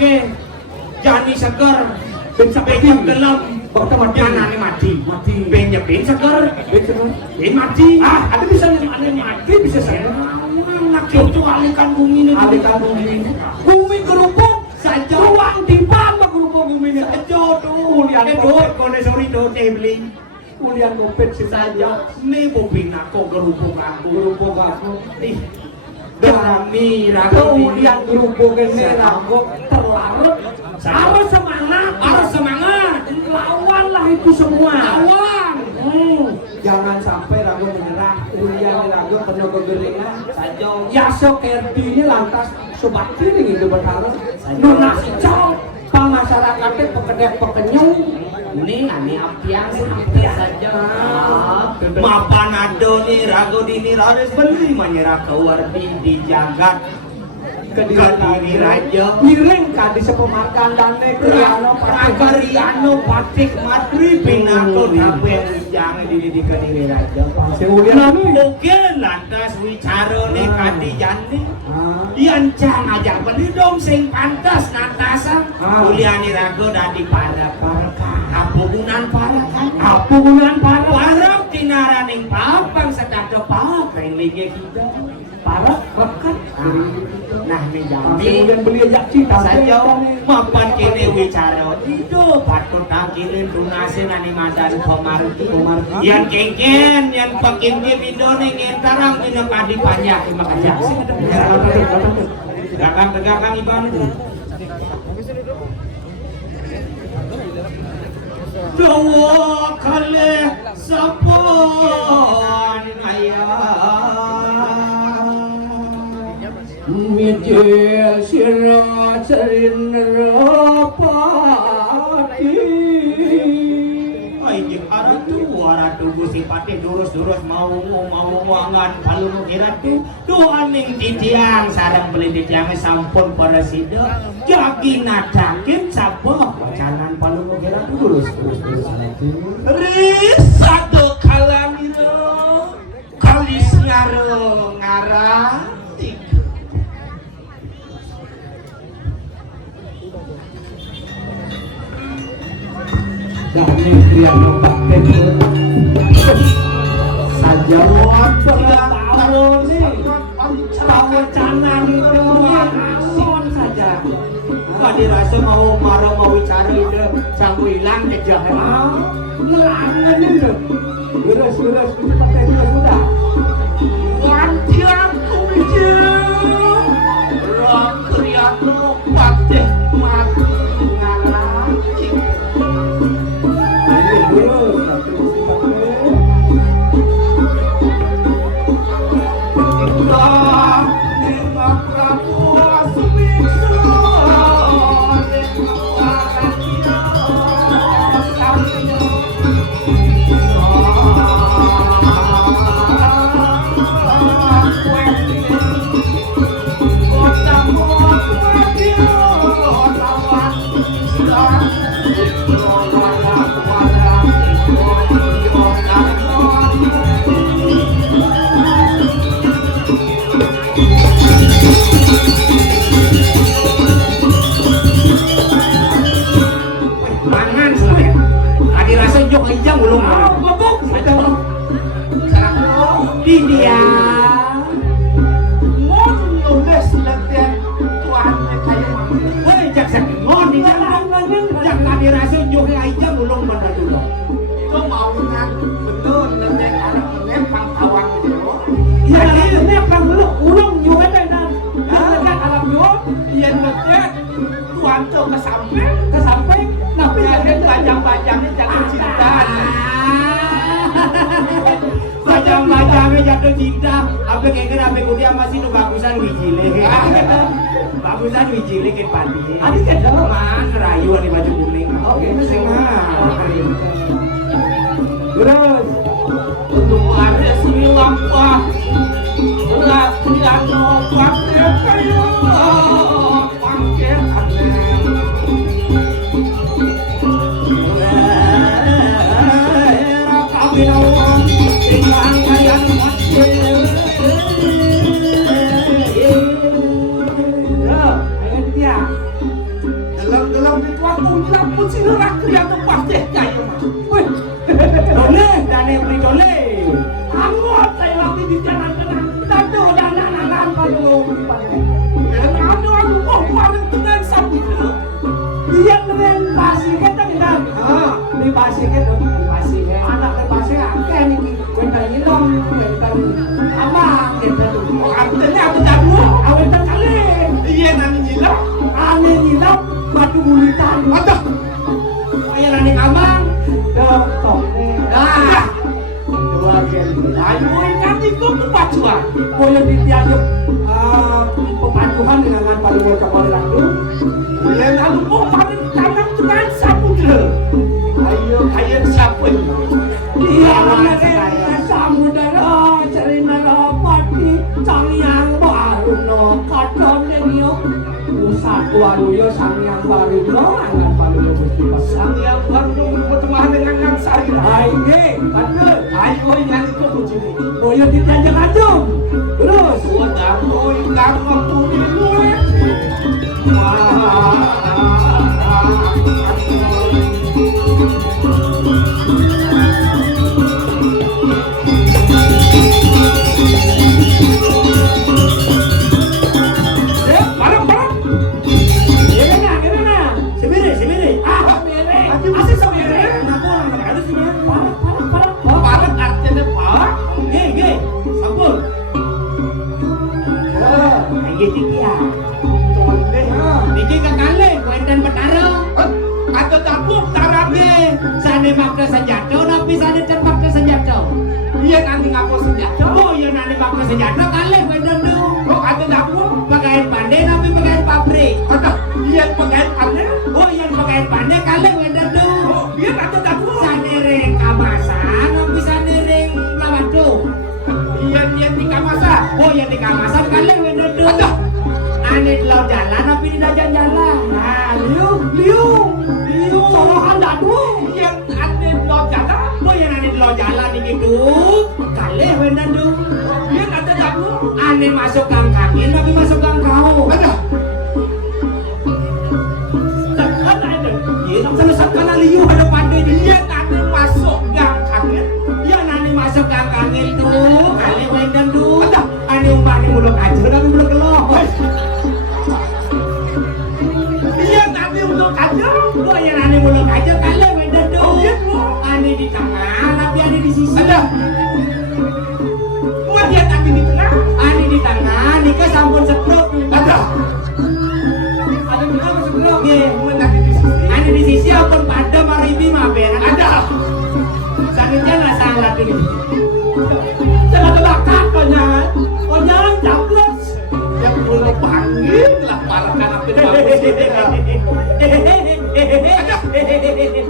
jani segar. Benjak dalam jangan mati. Benjak segar. Mati. Ada bisa mati bisa saya. Nak itu alihkan bumi ini. Bumi kerupuk saja. Ruang timpang kerupuk bumi ini. Saja tuh. Lihat kone sorry tuh beli. Kuliah ngopet saja. Nih bumi aku kerupuk aku. Nih. Dami ragu kuliah kerupuk ini ragu terlarut. Harus semangat. Lawanlah itu semua. Jangan sampai ragu menyerah. Kuliah ragu penuh kegeringan saja. Ya sok RT-nya lantas sobat kiri itu berharap. Nona hijau. Masyarakatnya pekenyung. Ini apian saja. Mapan ado nih ragu dini harus beli menyerah keluar di jagat. Kediri raja miring ka di sepemarkan dane Riano Patik Matri Pinako Tabe jangan di Kediri raja. Mungkin lantas wicara nih kadi jani. Yancang aja beli dong sing pantas natasa. Kuliani rago dadi para Apungan para tinaraning papang sedado pakai lagi kita. Para rekat. Nah, kemudian beli cita saja mapan kini wicara itu patut takilin tunasin animadan komarti yang kengken yang pakin dia bidone ngentarang ini padi panjang maka jaksi tegakan ibadah doa kale sapon ayah Mijil sirah cerin rapati Aijik aratu gusi pati durus mau wangan palu mukiratu Tuhaning titiang sarang beli titiang sampun pada sida Jagi nadakin saboh jalan palu mukiratu durus Risado kalamiro Kalis ngaro ngarah Dahni krian pakai saja tahun nih pawacanan itu ason saja kadi rasa mau bicara itu sang hilang kejah ngelangan itu beres pakai sudah wantian kujung rak krian pakai mati Terima kasih. ya? Adi rasa jok aja ulung. Bobok. Di dia. Mon nulis latihan Tuhan kayak Woi jak sakit ngon di dalam. Jak adi rasa jok aja ulung mana dulu. itu maunya betul latihan anak menempang awak gitu. Iya dia nepang dulu ulung juga deh nah. Latihan anak yo, iya latihan Tuhan tuh ke samping, tapi ada bajang-bajangnya jatuh cinta. Bajang-bajangnya jatuh cinta. Apa kengker apa kudia masih nu bagusan wijile. Bagusan wijile ke padi. Adi kedel Man rayu di baju kuning. Oh, ini sih. Terus untuk ada sini lampah. Udah lihat no pakai kayu, pakai aneh. Dalam di tua pulang pun sih rak kelihatan pasti kayu mah. Wih, dole dan yang beri dole. angot saya lagi di jalan tengah. Tado dan anak-anak kalau dan anu oh paling dengan sapi. Iya dengan pasti kita bilang. Di pasti kita di pasti anak di pasti akeh nih kita hilang kita apa kita tuh. Artinya aku jago. Awet kali. Iya nani nyilang. Ane hilang batu bulitan. Aduh. Kayak nani kamang. Tok. Ah. Dua kali. Ayo nanti kau ke pacuan. Boleh ditiajak pepaduan dengan paling bocah lalu. Iya lalu oh paling tanam dengan sapu dulu. Ayo kayak siapa ini? Iya namanya samudera cerita pati sangyang baru no kadon denio usah baru yo sangyang baru no angan baru yo mesti pasang Yang baru bertemu dengan yang saya. aige betul Ayo nanti kau begini. boyo ditanjak anjung terus Sudah boy kamu dulu. Barang-barang. gimana semire Asik sama ya. kenapa orang harus ini parah Barang artinya apa? ge sampul aige tikia Niki kakale, kuentan petaro. Atau dapur tarabe. Sane makna senjata, tapi sane tempat ke senjata. Iya nanti ngapa senjata. Oh, iya nane makna senjata kale kuentan tu. Oh ada dapur. Pakaian pandai, tapi pakaian pabrik. Atau iya pakaian aneh. Oh, yang pakaian pandai kale kuentan tu. Oh iya ada dapur. Sane reng kamasan, tapi sane reng lawan tu. Iya di kamasa. Oh, yang di kamasan kale kuentan tu. Ada. Ane di laut jalan, tapi di dajan jalan. Nah, liung. Sorohan dadu. Yang aneh lo jalan. Oh, yang ane di laut jalan ini tu. Kale kuentan tu. Iya ada dapur. Ane masuk gang kangin, tapi masuk gang kau. Ada. Tekan ada. Iya, tak selesai kan liu ada pandai di Iya nanti masuk gang angin. Iya, nani masuk gang kangin tu. Kale kuentan tu. Ada. Ane umpah ni mulut aja, tapi mulut kelok. Iya nanti untuk aja. Oh, yang ane mulut aja kale kuentan tu. Oh iya lo. Ane di tengah, tapi ane di sisi. Ada. Mau dia nanti di tengah. Ane di tengah, nikah sampun seprok. Ada. Ada benar seprok. Ye. Mau nanti di sini. Ane di sisi apun pada maribi maberan. Ada. Sanitnya nggak salah tu. Jangan belakang kau jangan caplos. Yang belum panggil lah parah kan apa yang bagus ini kan.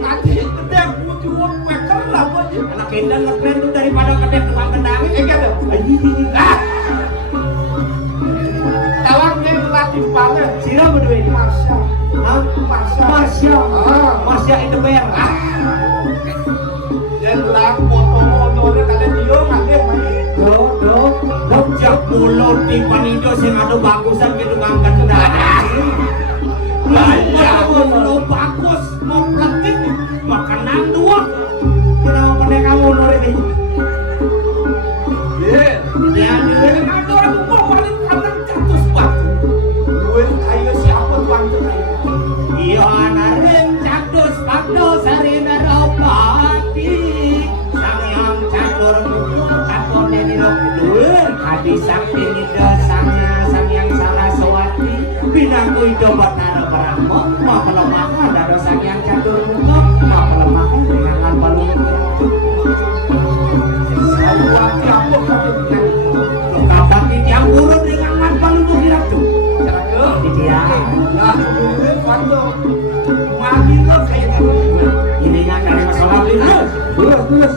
Nanti kedai butuh uang peker lah buat dia. Anak kendan keren tuh daripada kedek tukang kendang. Gitu. Tawang dia melatih banget. Sira berdua ini. Marsha. Hah? Marsha. Marsha itu bayar. Dan lah foto-fotonya kalian dia kalian main. Jak mulut di panido sing anu bagusan ke tukang kendang. Iya, mulut bagus, mau peletik. Mak Sakti Nida Sang Yang Saraswati Binaku Ido Batara Brahma Mahalamaha Dado Sang Yang Catur Muka Mahalamaha dengan balung Sawati apa kata Lokapati yang urut dengan balung hidup tuh dia mati lo kayak ini nggak ada masalah terus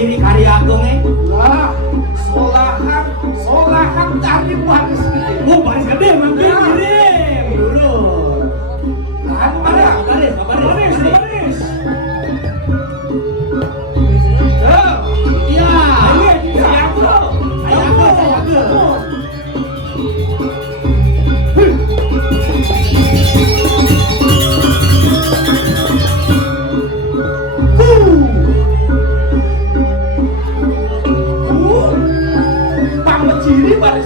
ciri hari agungnya wah solahan tadi baris gede baris gede manggil kirim dulu baris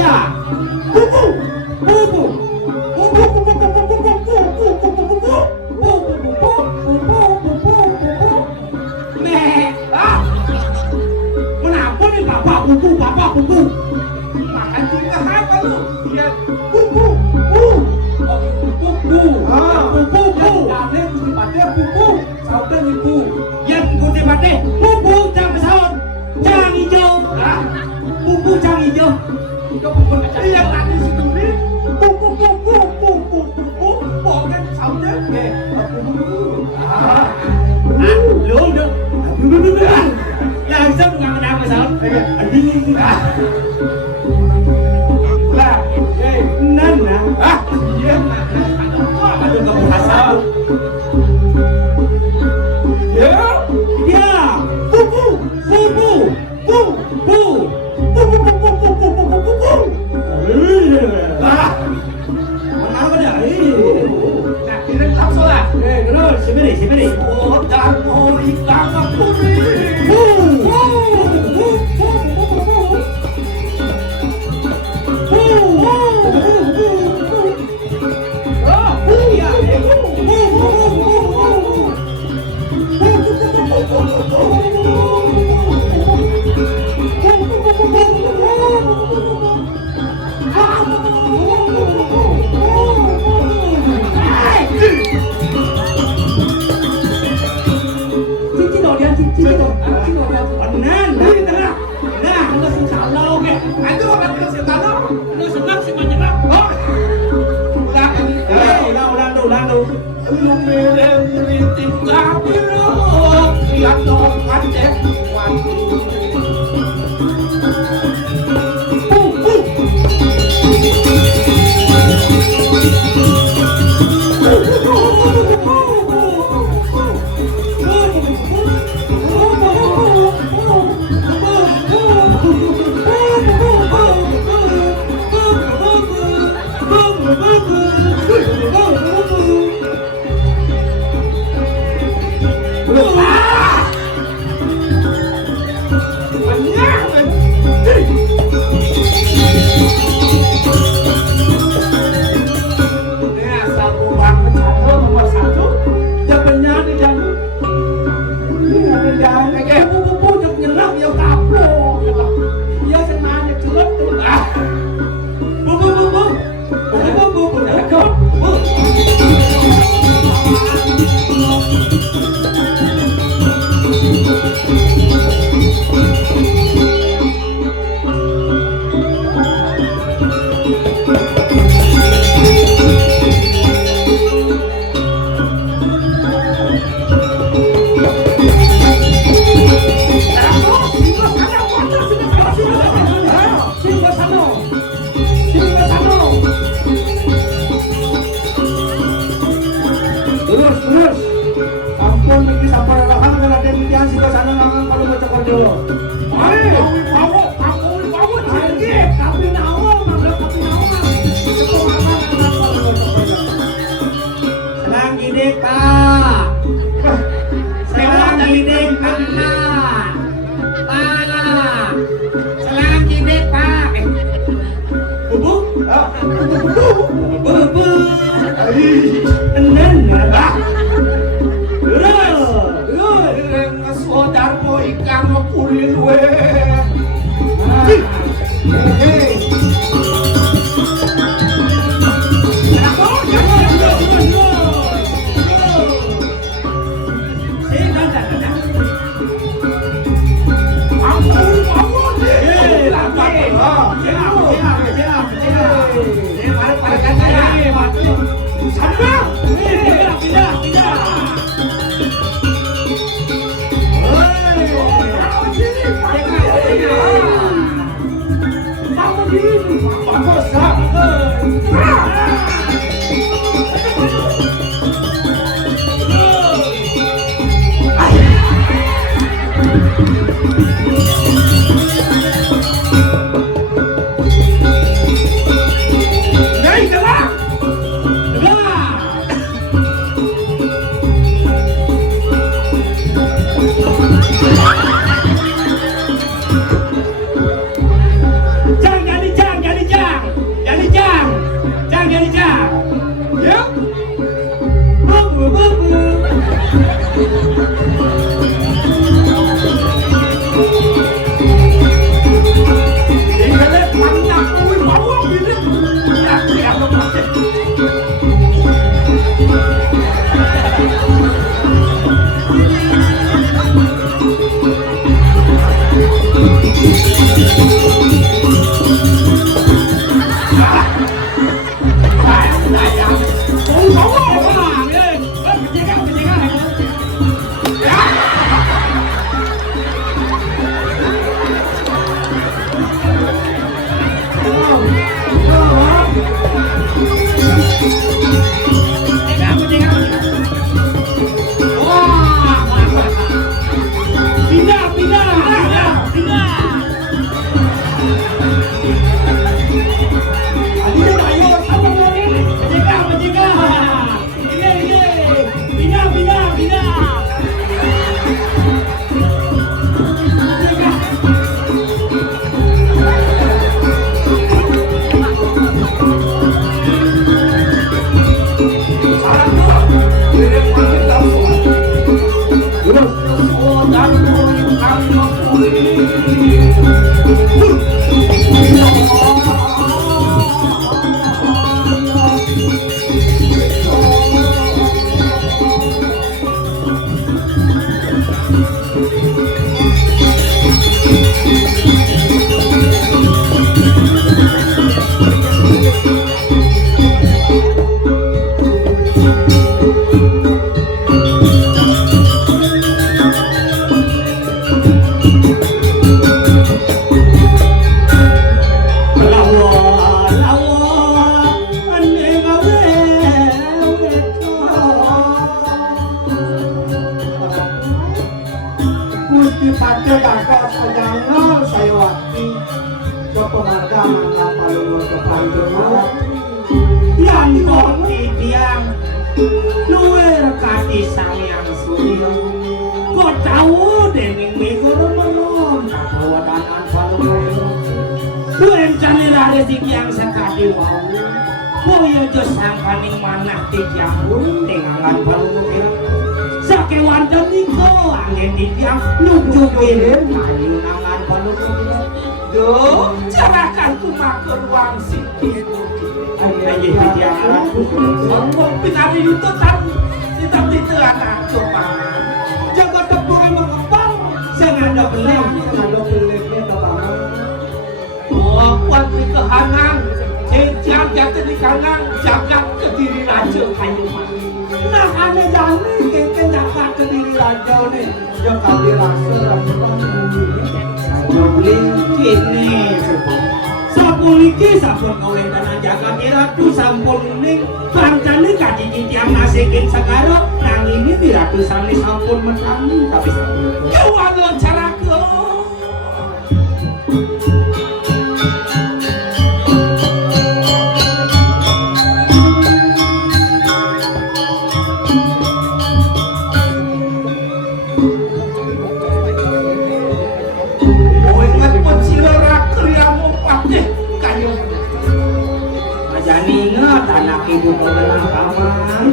iya Belum. Majani ingat anak ibu pernah kaman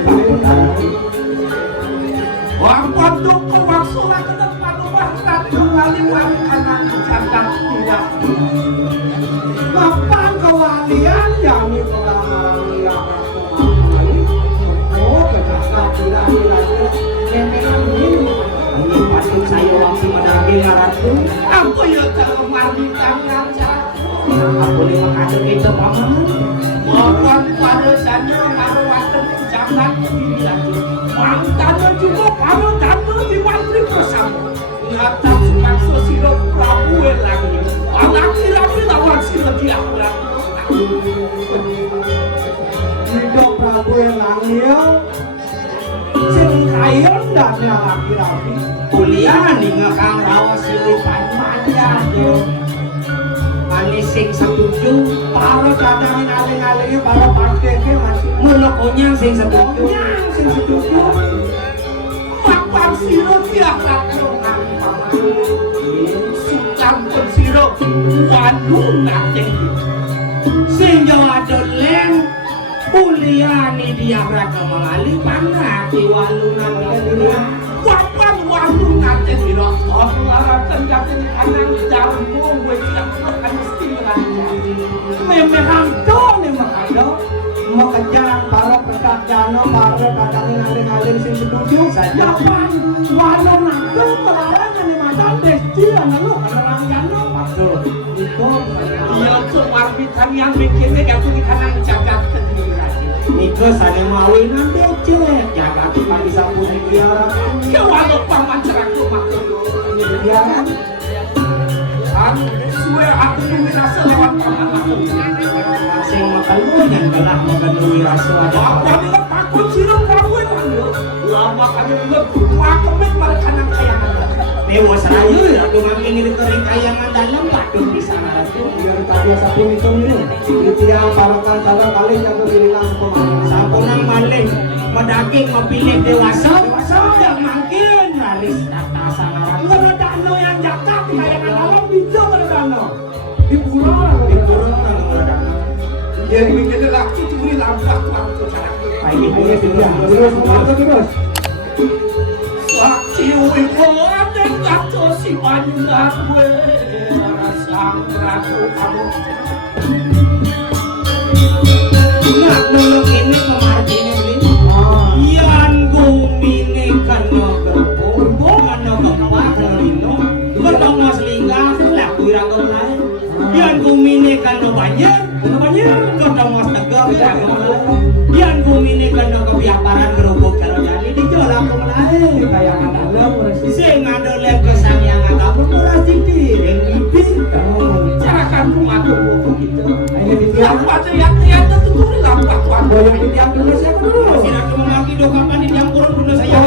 waktu ke waktu ke depan rumah kembali anak jagat tidak kapan kewalian yang diperangan yang oh kejagat tidak kemenang ini pasti saya waktu menagi ratu aku ya terlemah di tangan aku ni mengatur kita paman mohon pada sana kalau waktu jangan tidak mantan juga kalau tanpa diwantri bersama ngatak makso siro prabu lagi anak kira-kira lawan siro dia hidup prabu lagi ya sing kayon dan laki-laki kuliah nih ngakang rawa siro panjang sing setuju para kadang aling-aling para pakai masih muluknya sing setuju makan siro tiap campur siro waduh ngaceng sing jawa doleng kuliah nih dia raka mengali panati walunan dia wapan waduh ngaceng siro orang jatuh di kanan jamu gue yang makan memang nih makanya mau kejar para pekerjaan para kadang aling-aling sing setuju saja walau nanti pelarangan nih macam desti anak lu kerangkan lu betul itu iya cuma bitan yang bikinnya gak punya kanan jagat kediri itu saya mauin nanti cek jagat pagi sapu di biara ya walau paman cerah rumah biara swear aku nunggu rasa lawan paman aku sing makan lu yang telah makan nunggu rasa apa nih aku sirup kamu itu lama kami lu aku pada kanan kayangan dewa serayu ya aku makin ini kering kayangan dalam batu di sana biar tadi satu itu itu yang parokan kalau kali yang berbilang sampunang maling medaging memilih dewasa yang makin ralis kata sangaran lu dano yang jakat kayangan dalam bisa dano di pulau jadi bikin laki curi lambat waktu cara ayo dia terus terus sakti wibowo dan kato si panjang gue sang ratu kamu nak nolong ini pemargin ini yan gumine kano gerbo kano kepak lino kano mas lingga lah kira lain yan gumine kano banyak kano mas tegak yan gumine kano kebiaparan gerobok karo jadi dijual aku lain kayak anak sing ngadole kesang kamu murah dipiring bibir carakan rumah tuh gitu ayo diam aja yang tentu tuh lambat waktu yang diam dulu siapa dulu masih aku lagi do kapan di diam kurun dulu saya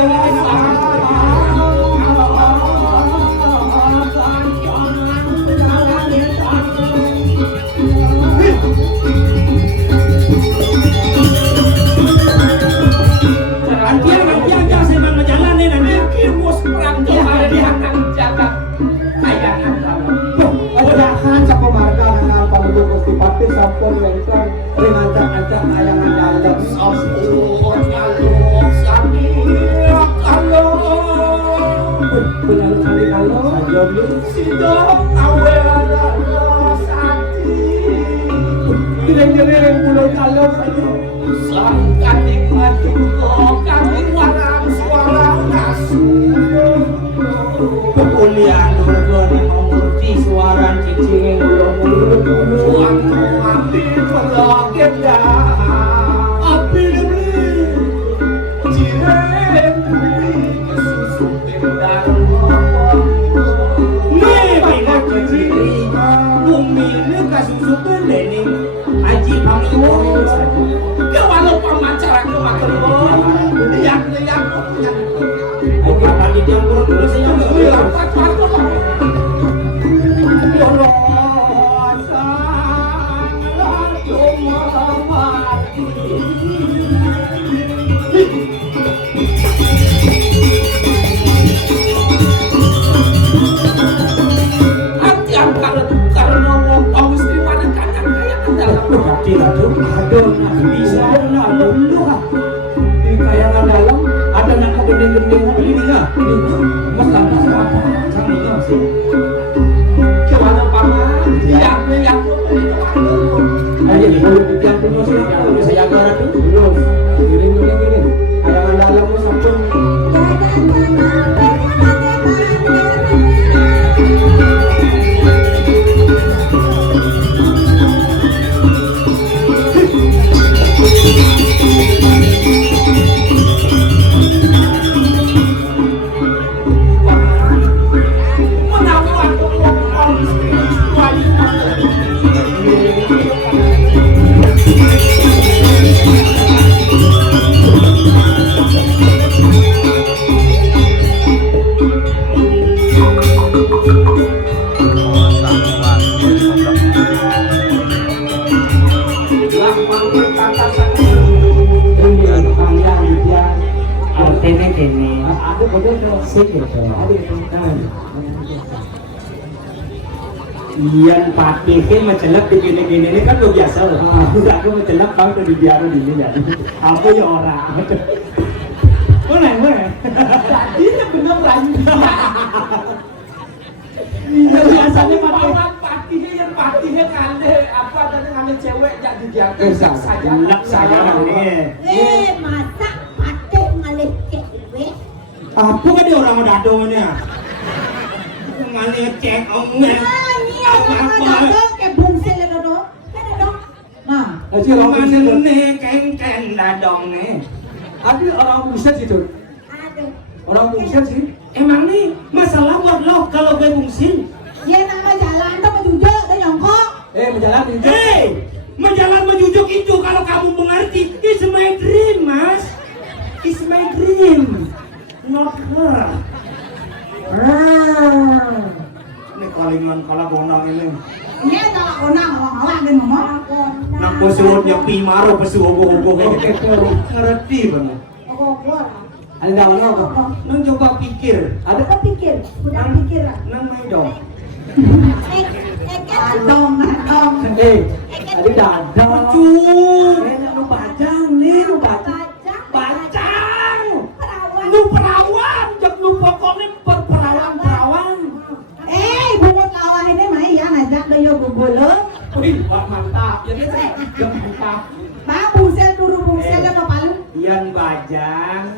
Antian jangan semang menjalani nanti kirmus perang kemarin di akan jaga kayangan kamu. Odahan sa pemarga ng Pangulong Gusti Pati sa Purwentran ringancak-ancak kayangan dalam Asyuhon alok samirak alok benar kali alok sidong awera sati direng-direng pulau alok sang kating matuko kating warang suara nasuh kuliah nurgon mengurti suara cicing suang api pelakit dah api lebih cireng susu tendang nih banyak cicing bumi ini kasusu pendeni aji pangiwong kewalau pemacara kemakeron lihat punya pagi dia kurang dulu saya bilang karena ngomong istri pada kadang kayak dalam hati itu aduh bisa lu kah? Di kayangan dalam ada nak gending-gending ini dia. Mas lantas apa? Sang ini masih. Kemana paman? Yang ayo boleh dikian punya sih. Boleh saya jaga tu. Terus. Giring. Kayangan dalam tu sampun. Iyan pati ke mencelak di gini-gini ini kan lo biasa loh. Udah aku mencelak bang tuh di biara di sini jadi. Aku ya orang. Mana? Tadi bener lagi. Iya biasanya patinya kande apa tadi ngambil cewek jadi jaga saja. Masa pakai ngalih cewek? Apa kan dia orang dadongnya? Ngalih cek omnya. Aja orang ini keng dadong nih. Ada orang buset situ. Orang buset sih. Emang nih masalah buat lo kalau gue bungsin. Ya nama jalan tuh menjujuk tuh nyongkok. Menjalan menjujuk. Menjalan menjujuk itu kalau kamu mengerti, it's my dream, mas. It's my dream, not her. Ini kalingan kalah gondang ini. Iya kalau konang awak dan ngomong. Nak pesuut nyepi maro pesuut kayak gitu. Ngerti benar. Ada dah mana apa? Nang coba pikir. Ada kepikir, udah pikir. Nang main dong. Dong. Ada dadang. Cuy. Lu bajang nih, lu bajang. Bajang. Lu perawan, jangan lu pokoknya perawan. Bungut lawan ini mah ya ngajak dia gugulung. Wih, mantap. Ya kan mantap. Pak bungsel turu bungsel ya paling. Iyan bajang.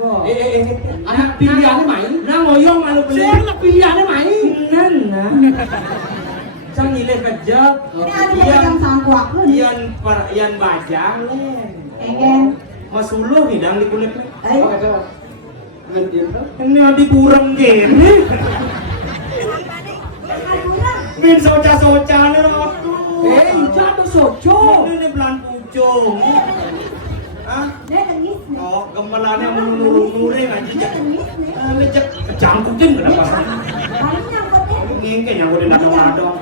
Anak pilihannya main. Nah ngoyong malu beli. Anak pilihannya main. Nah. Sang nilai kejap. Ini ada yang sangkuak lu. Iyan bajang len. Engen. Masuluh hidang di kulit. Ayo. Ini ada kurang gini. Min soca-soca nih rotu. Jatuh soco. Ini belan pucung. Hah? Dia nangis nih. Oh, gemelannya menurun-nurin aja. Dia nangis nih. Ngejek kejangkutin kenapa? Paling nyangkutnya. Ngingke nyangkutin dadong-dadong.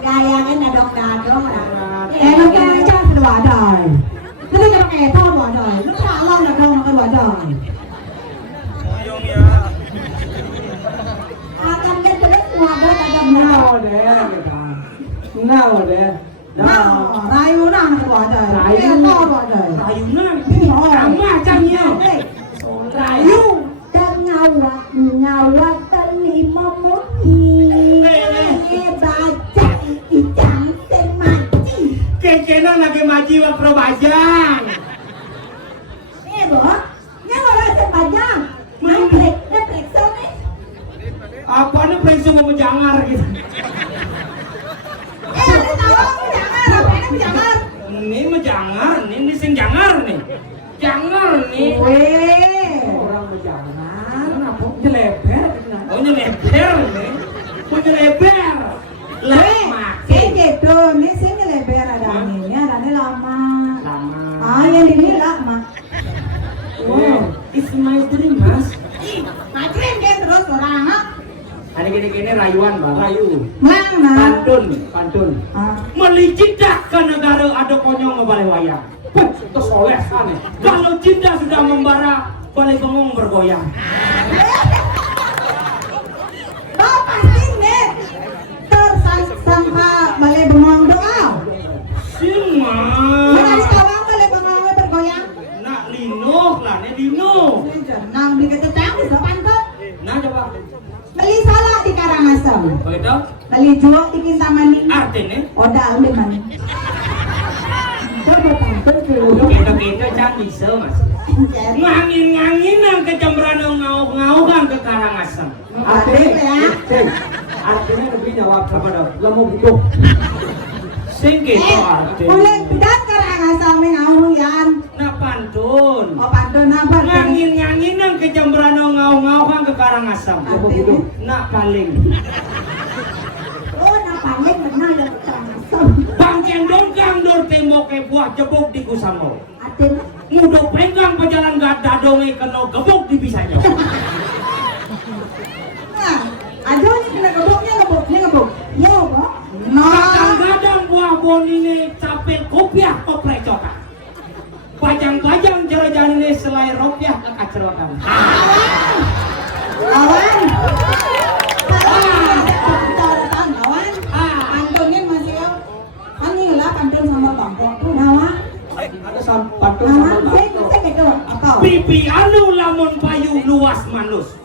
Gayanya dadong-dadong orang. Nó kêu cha phải đọa đời. Nó nói cho kẻ to đọa đời. Nó trả lâu là không nó đọa đời. Ngayong ya. Akan dia terus wadah ada Ngao deh kita. Ngao deh. Nah, rayu nang đọa đời. Kẻ to đọa đời. Rayunan. Kamu acangnya. Rayu. Dan ngawat terima moni. Baca ijang maji. Kekena lagi maji wa pro bajang. Bro, yang orang sebajang. Main plek sana. Apa nih prinsip mau jangar gitu. Ada tahu aku jangan, apa ini jangan. Ini mah jangar, ini sing jangar nih. Jangar nih. Orang berjangar, apa nyeleber? Oh nyeleber nih. Mau nyeleber. Kayak gitu, ini sih lebar ada lama. Yang ini lama. Wow, it's my dream, mas. Macam dia terus orang. Ada gini-gini rayuan, bang. Rayu. Mana? Pantun. Melicidak ke negara ada konyong ngebalai wayang. Itu soleh aneh. Kalau cinta sudah membara, balai bengong bergoyang. Bapak ini tersangka balai bengong doa. Sima. Mana ditawang balai bengong? Betul? Bali jual tikin tamani. Artinya, Odal memang. Coba tampil dulu. kita jangan bisa mas. Ngangin-nganginan kecemburuan ngau-ngauan ke Karangasem. Artinya ya. Artinya lebih jawab kepada lemu butuh. Sing kita artinya. Oleh bidat Karangasem ngau yan. Nah pantun. Oh pantun apa? Ngangin-nganginan kecemburuan ngau-ngauan ke Karangasem. Artinya. Nak paling. Oh napangin benar ada Karangasem. Bang Cendong Kangdor tembok ke buah jebuk di Kusamo. Artinya. Mudah pegang pejalan gak dadonge kena gebuk di bisanya. Nah, aduh ini kena ngebuk. Ya, Pak. Nah, Kadang-kadang buah bonine capek kopiah oprecokan. Bajang-bajang jero-janine selai ropiah ke kacelakaan. awan. Awan. Pantunnya masih ya. Ani lah pantun sama bangkok. Nawa. Ada pantun sama Nawa, saya gitu. Apa? Pipi anu lamun payu luas manus.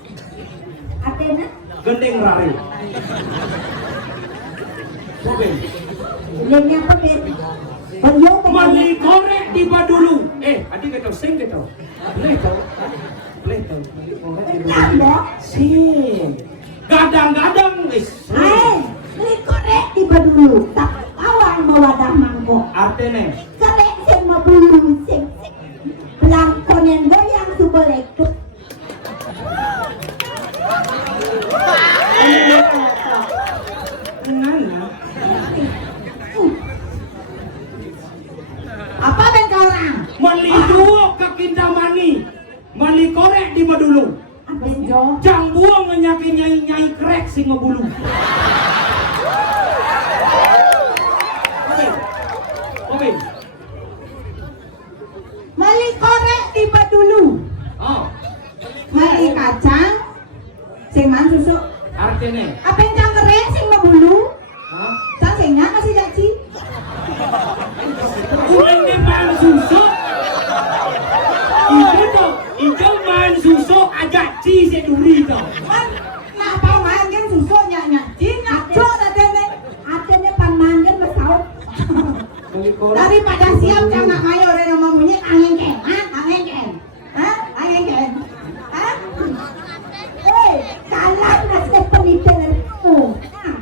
Artinya? Gending rari. Oke. Lemnya apa, Ben? Banyo apa? Mali korek di badulu. Adik kata sing kata. Boleh tau. Boleh tau. Nambah. Sing. Kadang-kadang wis. Beli korek tiba dulu. Tak awal mau wadah mangkok. Artinya Korek sing mau bulu sing. Belangkon yang goyang subolek tuh. ngana. Apa ben kau orang? Mali duo ke Kintamani. Mali korek di badulu. Apa jo? Jang buang ngenyaki nyai-nyai krek sing ngebulu. Oke. Mali korek tiba dulu. Oh, Mali kacang sing man susu. artinya. Apa yang cangkere sing ngebulu? Hah? Cacingnya kasih jaci. Uling di man susu. Itu man susu ajak ci seduri to. Kan nak apa main kan susu nyanyi. Cina co adanya paman kan besau. Daripada siap jangan mayo re nama bunyi angin ken. Angin ken. Angin ken. Kalah nasi pemikiran.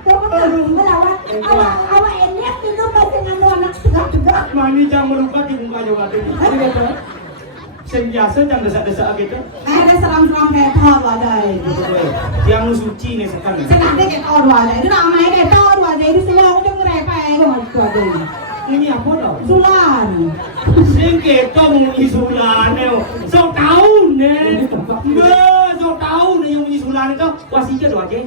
Coba kau melawan. Awak ini dulu masih nganu anak tegak-tegak. Mani jang merupakan di muka juga tu. Sing biasa jang desak-desak gitu. Ada seram-seram kayak thor wadai. Yang suci nih sekarang. Senangnya kayak thor wadai. Itu namanya kayak thor wadai. Itu semua aku cuma repa ya kau masuk wadai. Ini apa dah? Sulan. Sing kita mengunyi sulan so tahu nih. So tahu nih yang mengunyi sulan itu wasija doa aja.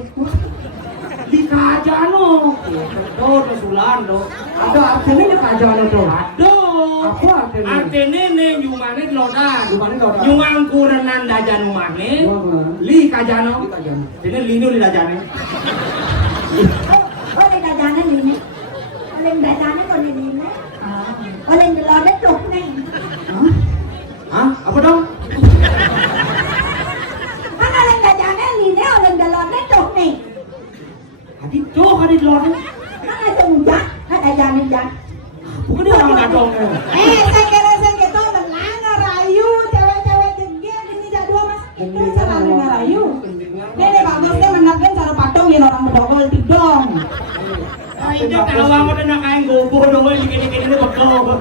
Di kajano. Oh, sulan do. Ada artinya di kajian itu. Aduh. Apa artinya? Artinya nih nyumane lodan. Nyumane lodan. Nyumang kurenan dajan umane. Li kajano. Ini lino li dajane. Oh, ada dajanan ini. Oleh dajanan kau ini. Oleh gelodek truk nih. Hah? Apa dong? Kan oleh dajanan ini oleh gelodek truk nih. Hadit tuh hadit lodan. Kan ada ujak, ada jalan jak. Bukan dia orang dadong. Saya kira itu menang rayu cewek-cewek jengkel ini jadul mas. Itu cara ngarayu. Ini bagusnya menangkan cara patung yang orang bedogol tidong. Ijak tawa mo na nakain gobo dong dikit-dikit ini bekal.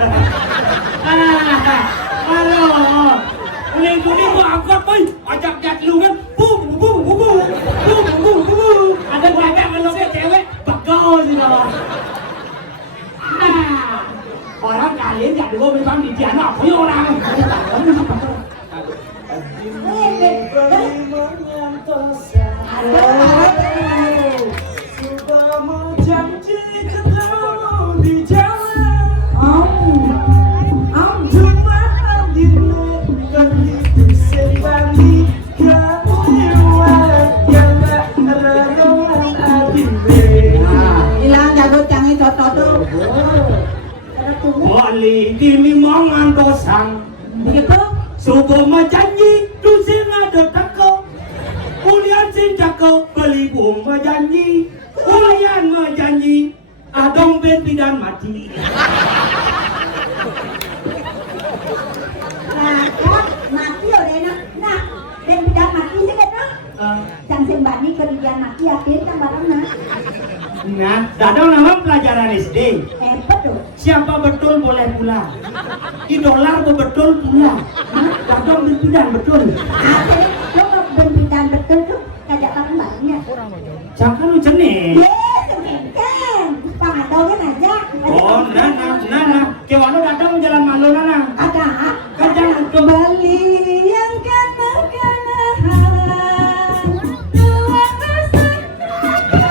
Halo. Kuning-kuning gua angkat, boy. Ajak jatlungan. Bum. Ada banyak meloknya cewek bekal sih kalau. Orang kalian jadi gua memang di Tiana punya orang. Hilang jago canggih coto tuh. Bali dini mangan tosang. Begitu? Suko majanji dusin ada tako. Kulian sin tako beli bung majanji. mati. Nah, kan mati udah enak. Nah, dan bidan mati sih kan? Jangan sembani kerjaan mati akhir kan barangnya. Nah, Dadang nama pelajaran SD. Betul. Siapa betul boleh pulang. Di dolar betul pulang. Dadang berpindah betul. Akhirnya lo berbidan betul tuh kajak barang barangnya. Jangan lu jenis. Yes, kan. Pangadaunya aja. Oh, nah. Kewano Dadang jalan malu nana. Ada. Kan jangan Kembali yang kanak-kanakan dua rasa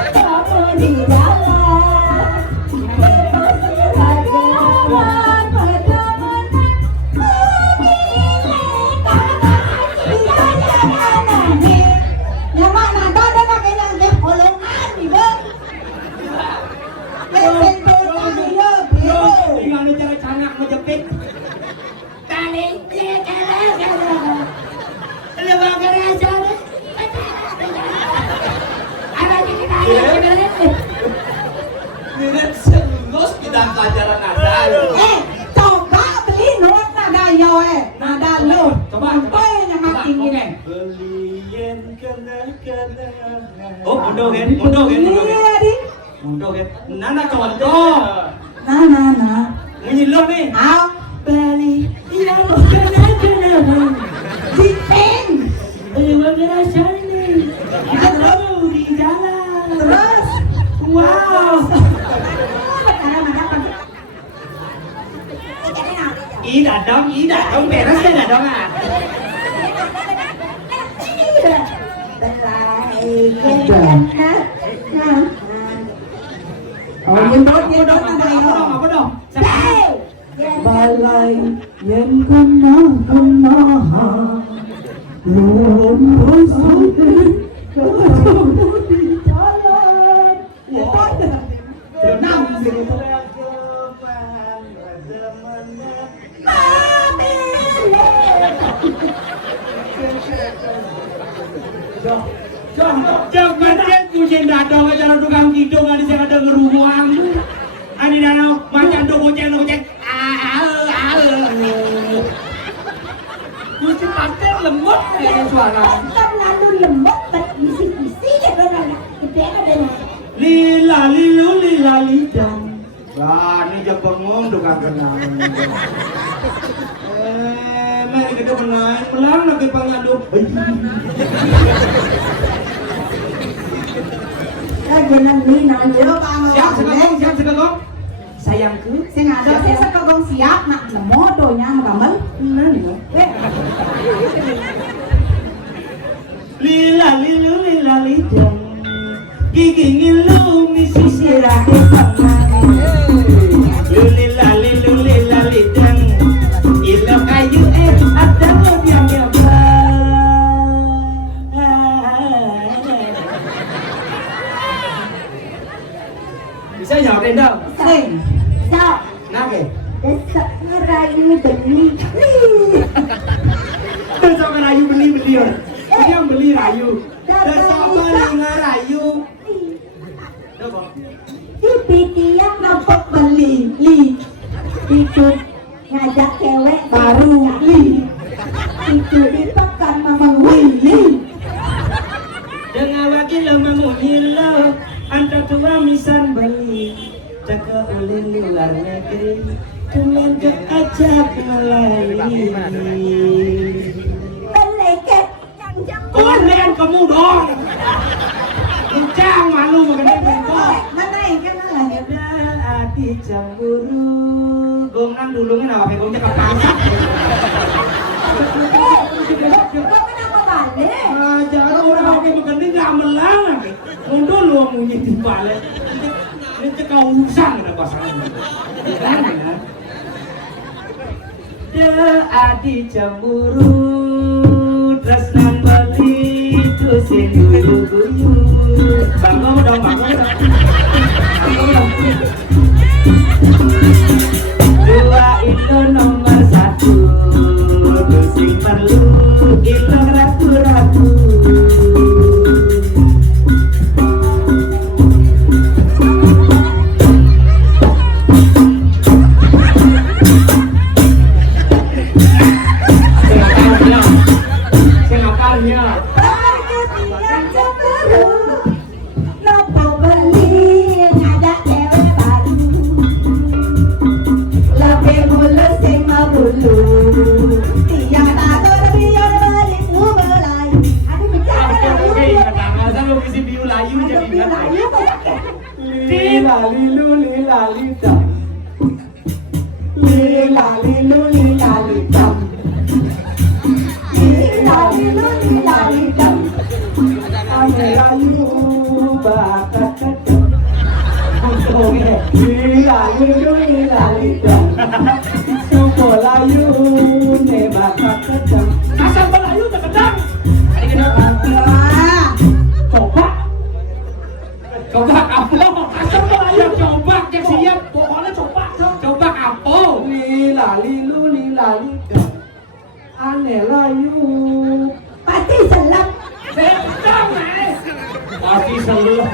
kamu di dalam ragawan pertemanan memilih karena kita jangan yang mana ada pakai yang golongan nih bang tinggal cara canak ngejepit. Mirip senggus bidang pelajaran nada. Coba beli not nada yo nada lo. Coba. Yang makin gini. Belian kena. Oh, mundur kan? Iya di. Mundur kan? Nana contoh. Nah. Menyilu nih. Au. Bali, iya kena. Dipeng. Lewat rasa nih. Ketemu di jalan. Terus. Wow. Dadang beres ya Dadang ah. Oh, jemput Apa dong? Balai yang kena lomba sudi ketemu di jalan. Tenang Jangan kucing Dadang aja tukang kidung ada yang ada ngeruang. Ani danau macan do goceng. Kucing paten lembut kayak suara. Kan lalu lembut isi ya orang gede ada. Lila lidang. Wah, ini jak bengong tukang kenal. Mari kita menang, pelang lagi pangandung. Jangan ni nanya Siap sekagong. Sayangku. Saya ada saya sekagong siap nak nemu donya gamel. Nani? Lila lidang. Gigi ngilu misi sirake pamane. Lila lidang. Ilo kayu ada yang Bisa jawab Rendang? Sing. Sao? Nake? Besok ngerayu beli. Besok ngerayu beli. Ini yang beli rayu. Besok beli ngerayu. Dipiti yang nampak beli. Itu ngajak cewek baru. Itu dipakan mama Willy. Dengan wakil memunyil anta tua misan beli. Jaga oleh luar negeri dengan keajab melalui. Peleket. Konen kamu dong. Ucang malu mengenai bengkok. Mana yang kenal ya? Ada hati cemburu. Gongnan dulu kan apa gongnya kepasak. Kok kenapa balik? Jangan orang oke mengenai nggak melang. Mundur lu munyi di balik. Ini cekau usang ada pasangan. Ada hati cemburu. Tresnan beli itu sing guyu-guyu. Bangga dong. Dua itu nomor satu. Sing perlu itu ragu-ragu. luni lalita Sopo layu ne bakak kedang Asam balayu terkedang. Ada kenapa? Wah, Coba Coba apa? Asam balayu coba yang siap. Pokoknya coba. Coba apa? Lili luni lalita Ane layu pasti selap. Sedang pasti seluruh.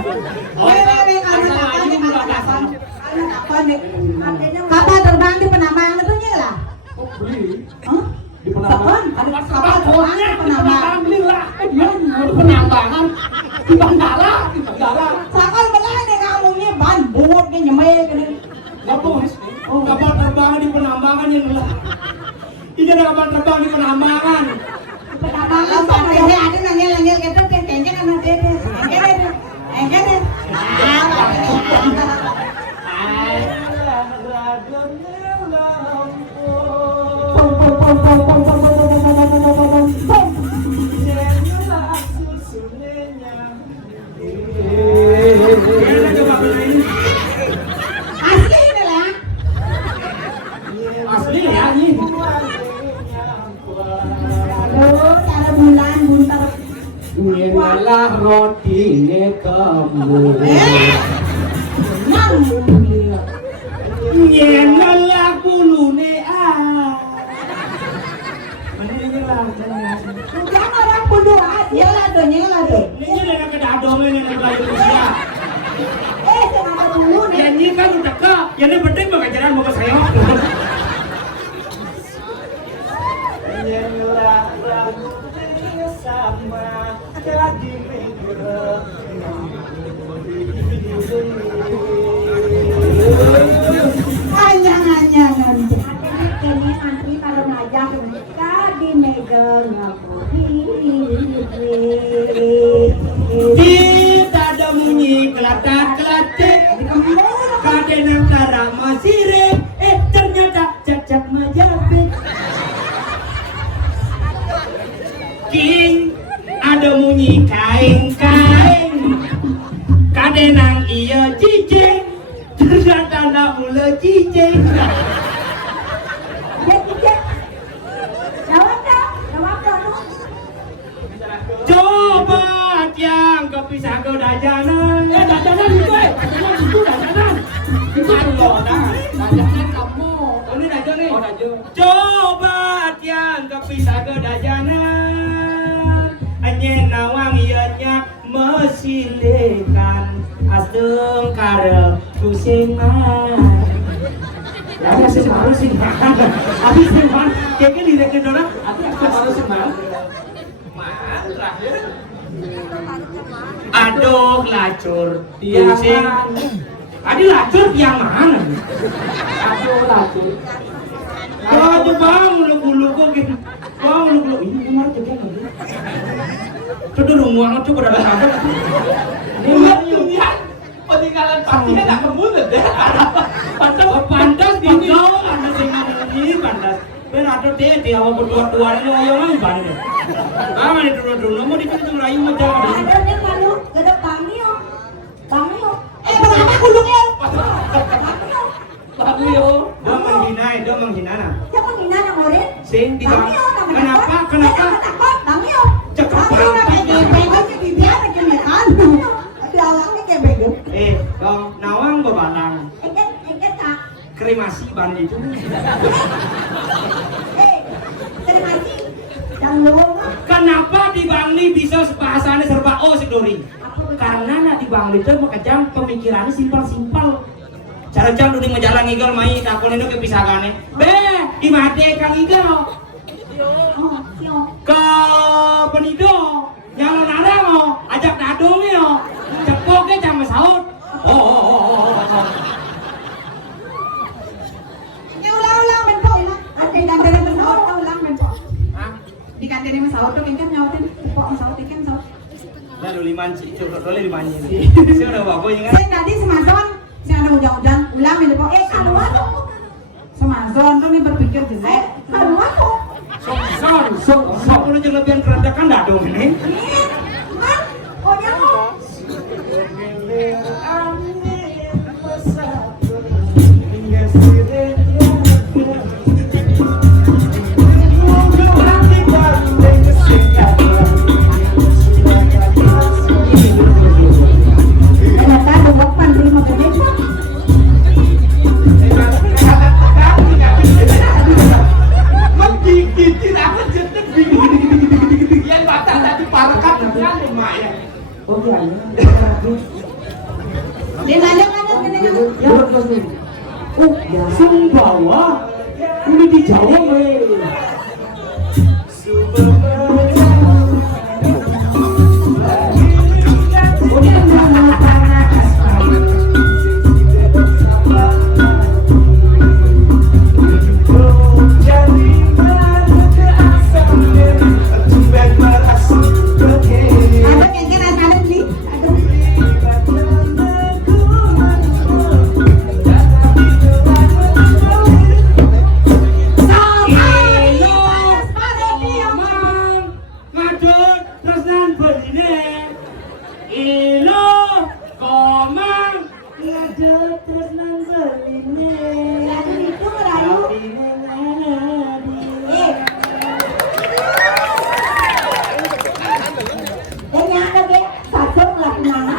Kapal terbang di Penambang itu lah. Beli Hah? di penambangan Kapal terbang di Penambang. Alhamdulillah. Dia di penambangan di bandara Sakal belah nih ngomongnya ban bot ke nyemai ke. Kapal kapal terbang di penambangan yang lah. Ini ada kapal terbang di penambangan. Penambang apa? Ini ada nangil gitu kayaknya kan ada deh. Enggak deh. Asli ini lah. Asli ya ini. Aduh, cara bulan buntar. Nyelah roti ne kamu Nang. Nyelah kulune ah. Mana ini lah. Jangan orang bodoh aja lah tuh nyela tuh. Ini lena kedadongan yang belajar usia. Jangan dulu nih. Yang ini kan udah ke, yang ini penting pengajaran mau ke saya. Anyang-anyang nanti. Kayaknya nanti kalau ngajak mereka di meja Kita ada bunyi kelatak-kelatik, kadenan tara masire, ternyata cacak majapit. King ada bunyi kain-kain, kadenang iya cicing, ternyata nak mula cicing. Coba tiang kepisah ke dajanan. Dajanan itu dajanan itu dajanan. Itu dajanan kamu. Oh ini dajanan. Oh dajanan. Coba tiang kepisah ke dajanan. Anyen nawang ianya mesilekan astung karel pusing man. Ya sih harus sih. Habis sih man. Kayaknya direknya dona. Harus sih man. Aduh lacur pusing. Tadi lacur yang mana? Aduh lacur. Aduh bang, lugu-lugu gitu. Bang, lugu-lugu. Ini kemarin juga nggak? Itu udah banget tuh pada dasarnya. Ini peninggalan patinya nggak kemudian deh. Pantas bingung, pantas ini pantas. Berada deh, awal berdua-dua ini orang pantas. Kamu ini dulu mau dikasih rayu macam apa? Ada nih kalau gede Bamio. Berapa gulungnya? Bamio. Dia menghina nah. Siapa menghina yang orang? Sing di kenapa? Bamio. Cakap Bamio banget. kayak gembeng aja bibir aja mekan. Tapi awalnya gembeng. Dong, nawang bebalang. Engket kak. Kremasi bandi itu. Terima kasih. Jangan lupa. Kenapa di Bangli bisa bahasanya serba O si Dori? Karena nah di Bangli itu makanya pemikirannya simpel-simpel. Cara jam dulu majalah ngigol mai takon itu kepisahane. Di mate Kang Igol. Ke penido nyalon ada mo ajak dadong yo. Cepoke jam saut. Ulang-ulang menpok lah. Ada kantin menpok, ulang menpok. Di kantin menpok tuh kan nyautin pok menpok ikan menpok. Nah, dulu limanci, coba limanci. Saya udah bawa kan. Saya tadi semazon, saya ada hujan-hujan, ulang menpok. Kalau aku semazon tuh nih berpikir jelek. Kalau aku Sok lu jeung lebihan keretakan dadong ini. kan, kok nyamuk? Oh iya. Lanjut gini. Ya terus nih. Oh, ya Sumbawa. Ini di Jawa weh. Ada yang kena salah nih. Aduh. Ngadut tresnan beline. Ilo komang ngadut tresnan beline. Lagu itu merayu. Nyata deh, satu lagu nang.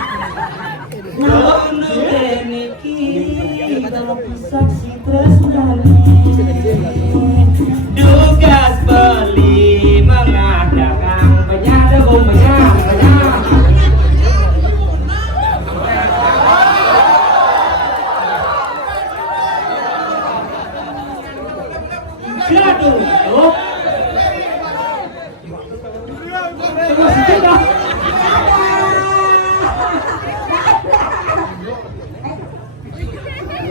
Kono kene iki dalam saksi tresnani. Tugas beli mengadakan banyak. Jatuh, oh. Masih jatuh.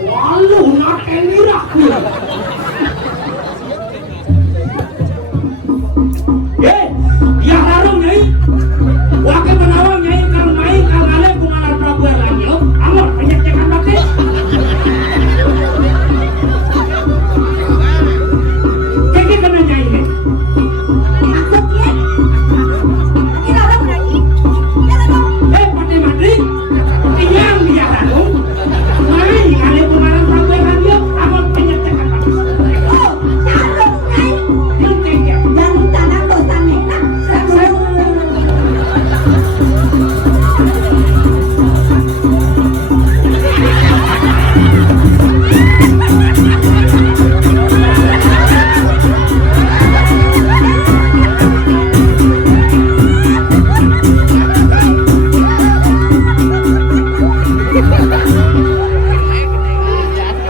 Walu nak emirah. Ya harung nyai. Wakil menawang nyai kang main kang alem kumanan Prabu Erlangga. Amor penyekcekan bakti. Keke kena nyai ne. Maksudnya? Kita orang lagi. Pati Madri. Iyang dia harung. Main alem kumanan Prabu Erlangga. Amor penyekcekan bakti. Oh, sarung nyai. Yung keke. Jangan tanah kosan enak.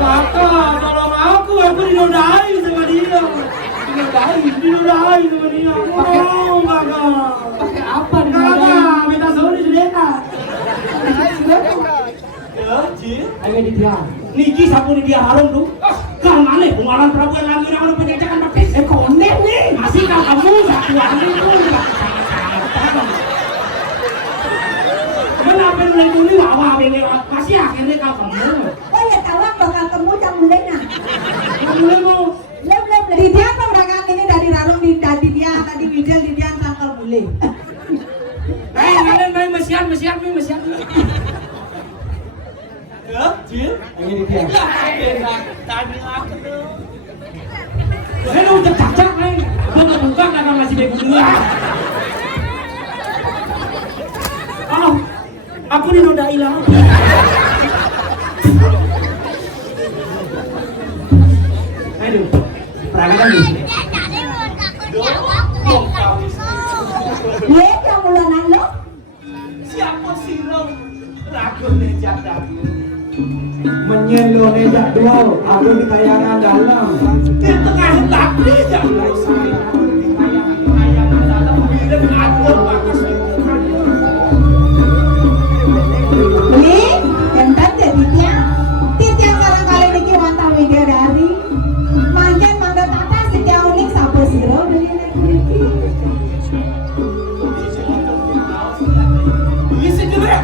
Kakak, tolong aku dinodai sama dia. Dinodai sama dia. Oh, kakak. Pakai apa nih? Kakak, minta sorry sedeka. Ya, Jin. Ayo di dia. Niki sapu di dia harum tuh. Kang mana kumaran Prabu yang lagi orang penjajakan baptis. Konek nih. Masih kau kamu satu hari itu. Kenapa mulai dulu awal ini masih akhirnya kau kamu. Oh ya tawak bakal temu jam mulai nah. Mulai mau Lep. Di dia pemeragaan ini dari Rarung di dia tadi Widel di dia sangkal bule. kalian main mesian. Ya, Jin. Ayo di dia. Tadi aku tuh. Saya udah cacak main. Gua mau buka kakak masih bego dulu. Oh, aku dinodai lah. Aduh, perangkatan di sini. Ye yang ulanan lo. Siapa sih lo? Ragun jatah. Menyelo nejak dua. Aku di tayangan dalam. Di tengah tapi jangan saya. Tayangan dalam bilang ngatur bagus. Ye, yang tadi dia. Tiap kali kali niki wantah video dari. Manjan mangga tata sejauh unik sapu siro beli niki. Bisa juga.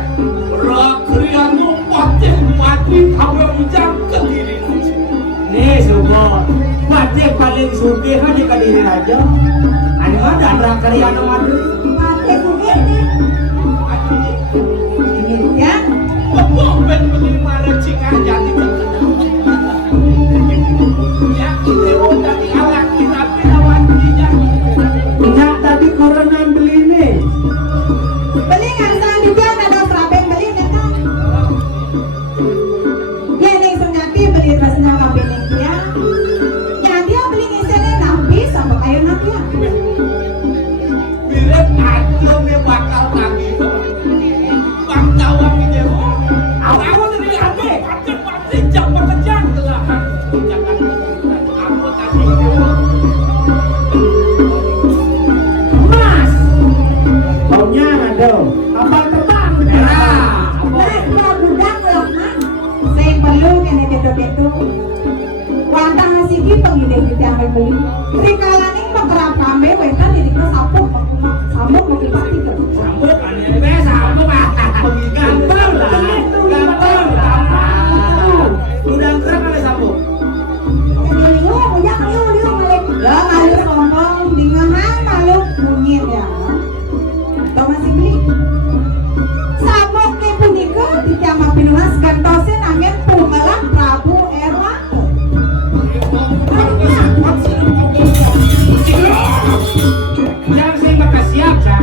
Rakrian numpatnya mati kamu ujang ke diri. Nih sobat, mati paling suki hanya ke diri aja. Ada mana rakrian mati? Mati begini. Ini dia. Ben beli mana cingan jadi. Ya kita udah dialak kita lawan dia. Nah tadi korenan beli nih. Beli nggak sang di dia ada serabeng beli nggak kan? Dia nih sengapi beli rasanya kabin dia. Yang dia beli ngisene nabi sama kayu nabi. Bila ngatur dia bakal lagi. itu. Wantah ngasih pengide kita sampai beli. Rikalaning makerap kame wetan didikna sapuk sambuk makin pati ke. Sambut aneh sambut gampang lah. Udah kerap kali sambut. Liu ujak liu malik. Lah malu sombong dingahan malu mungin ya. Tau masih beli. Sabuk ke punika dicama pinunas gantosin angin punggalan Prabu Erlangga. Jangan saya bakal siap, Cak.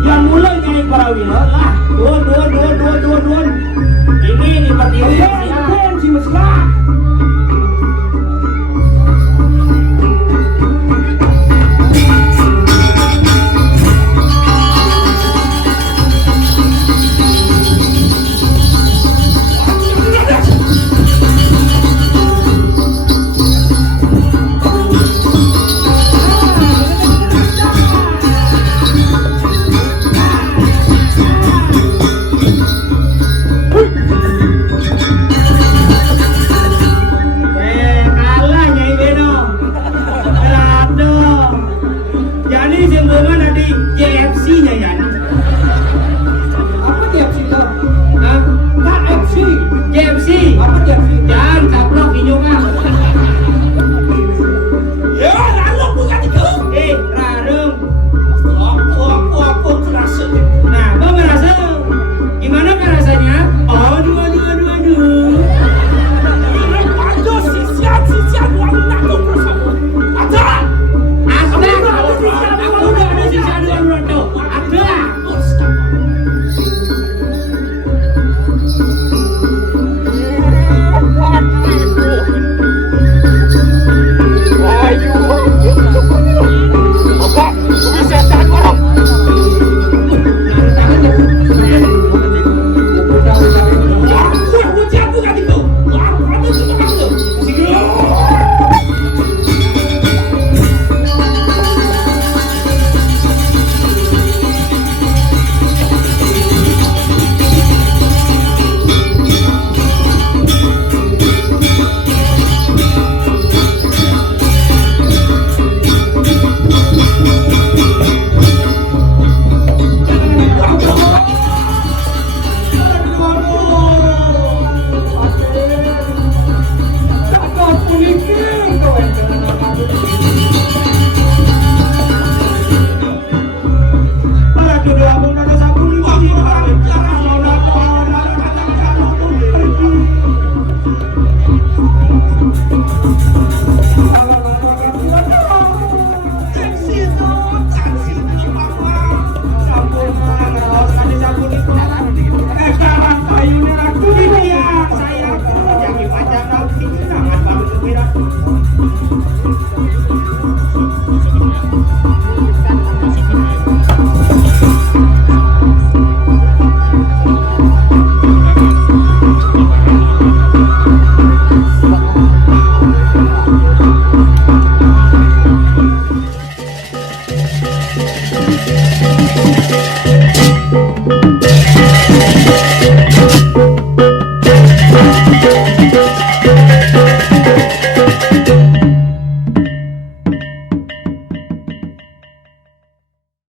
Yang mulai nyai Parawila lah. Dun. Ini berdiri. Ben si mesra. Kalah nyai Beno. Rado. Yani sebelumnya nanti JFC-nya yani. Apa JFC itu? Hah? KFC. JFC. Apa JFC? Jangan kaplok inyungan. Ya, lalu punya tiga. Rarung. Aku terasa. Nah, kau merasa gimana kan rasanya? Aduh. Ada sisian wangi nak bersama. Ada. Aku udah ada sisa dua tuh. Ada. Thank you.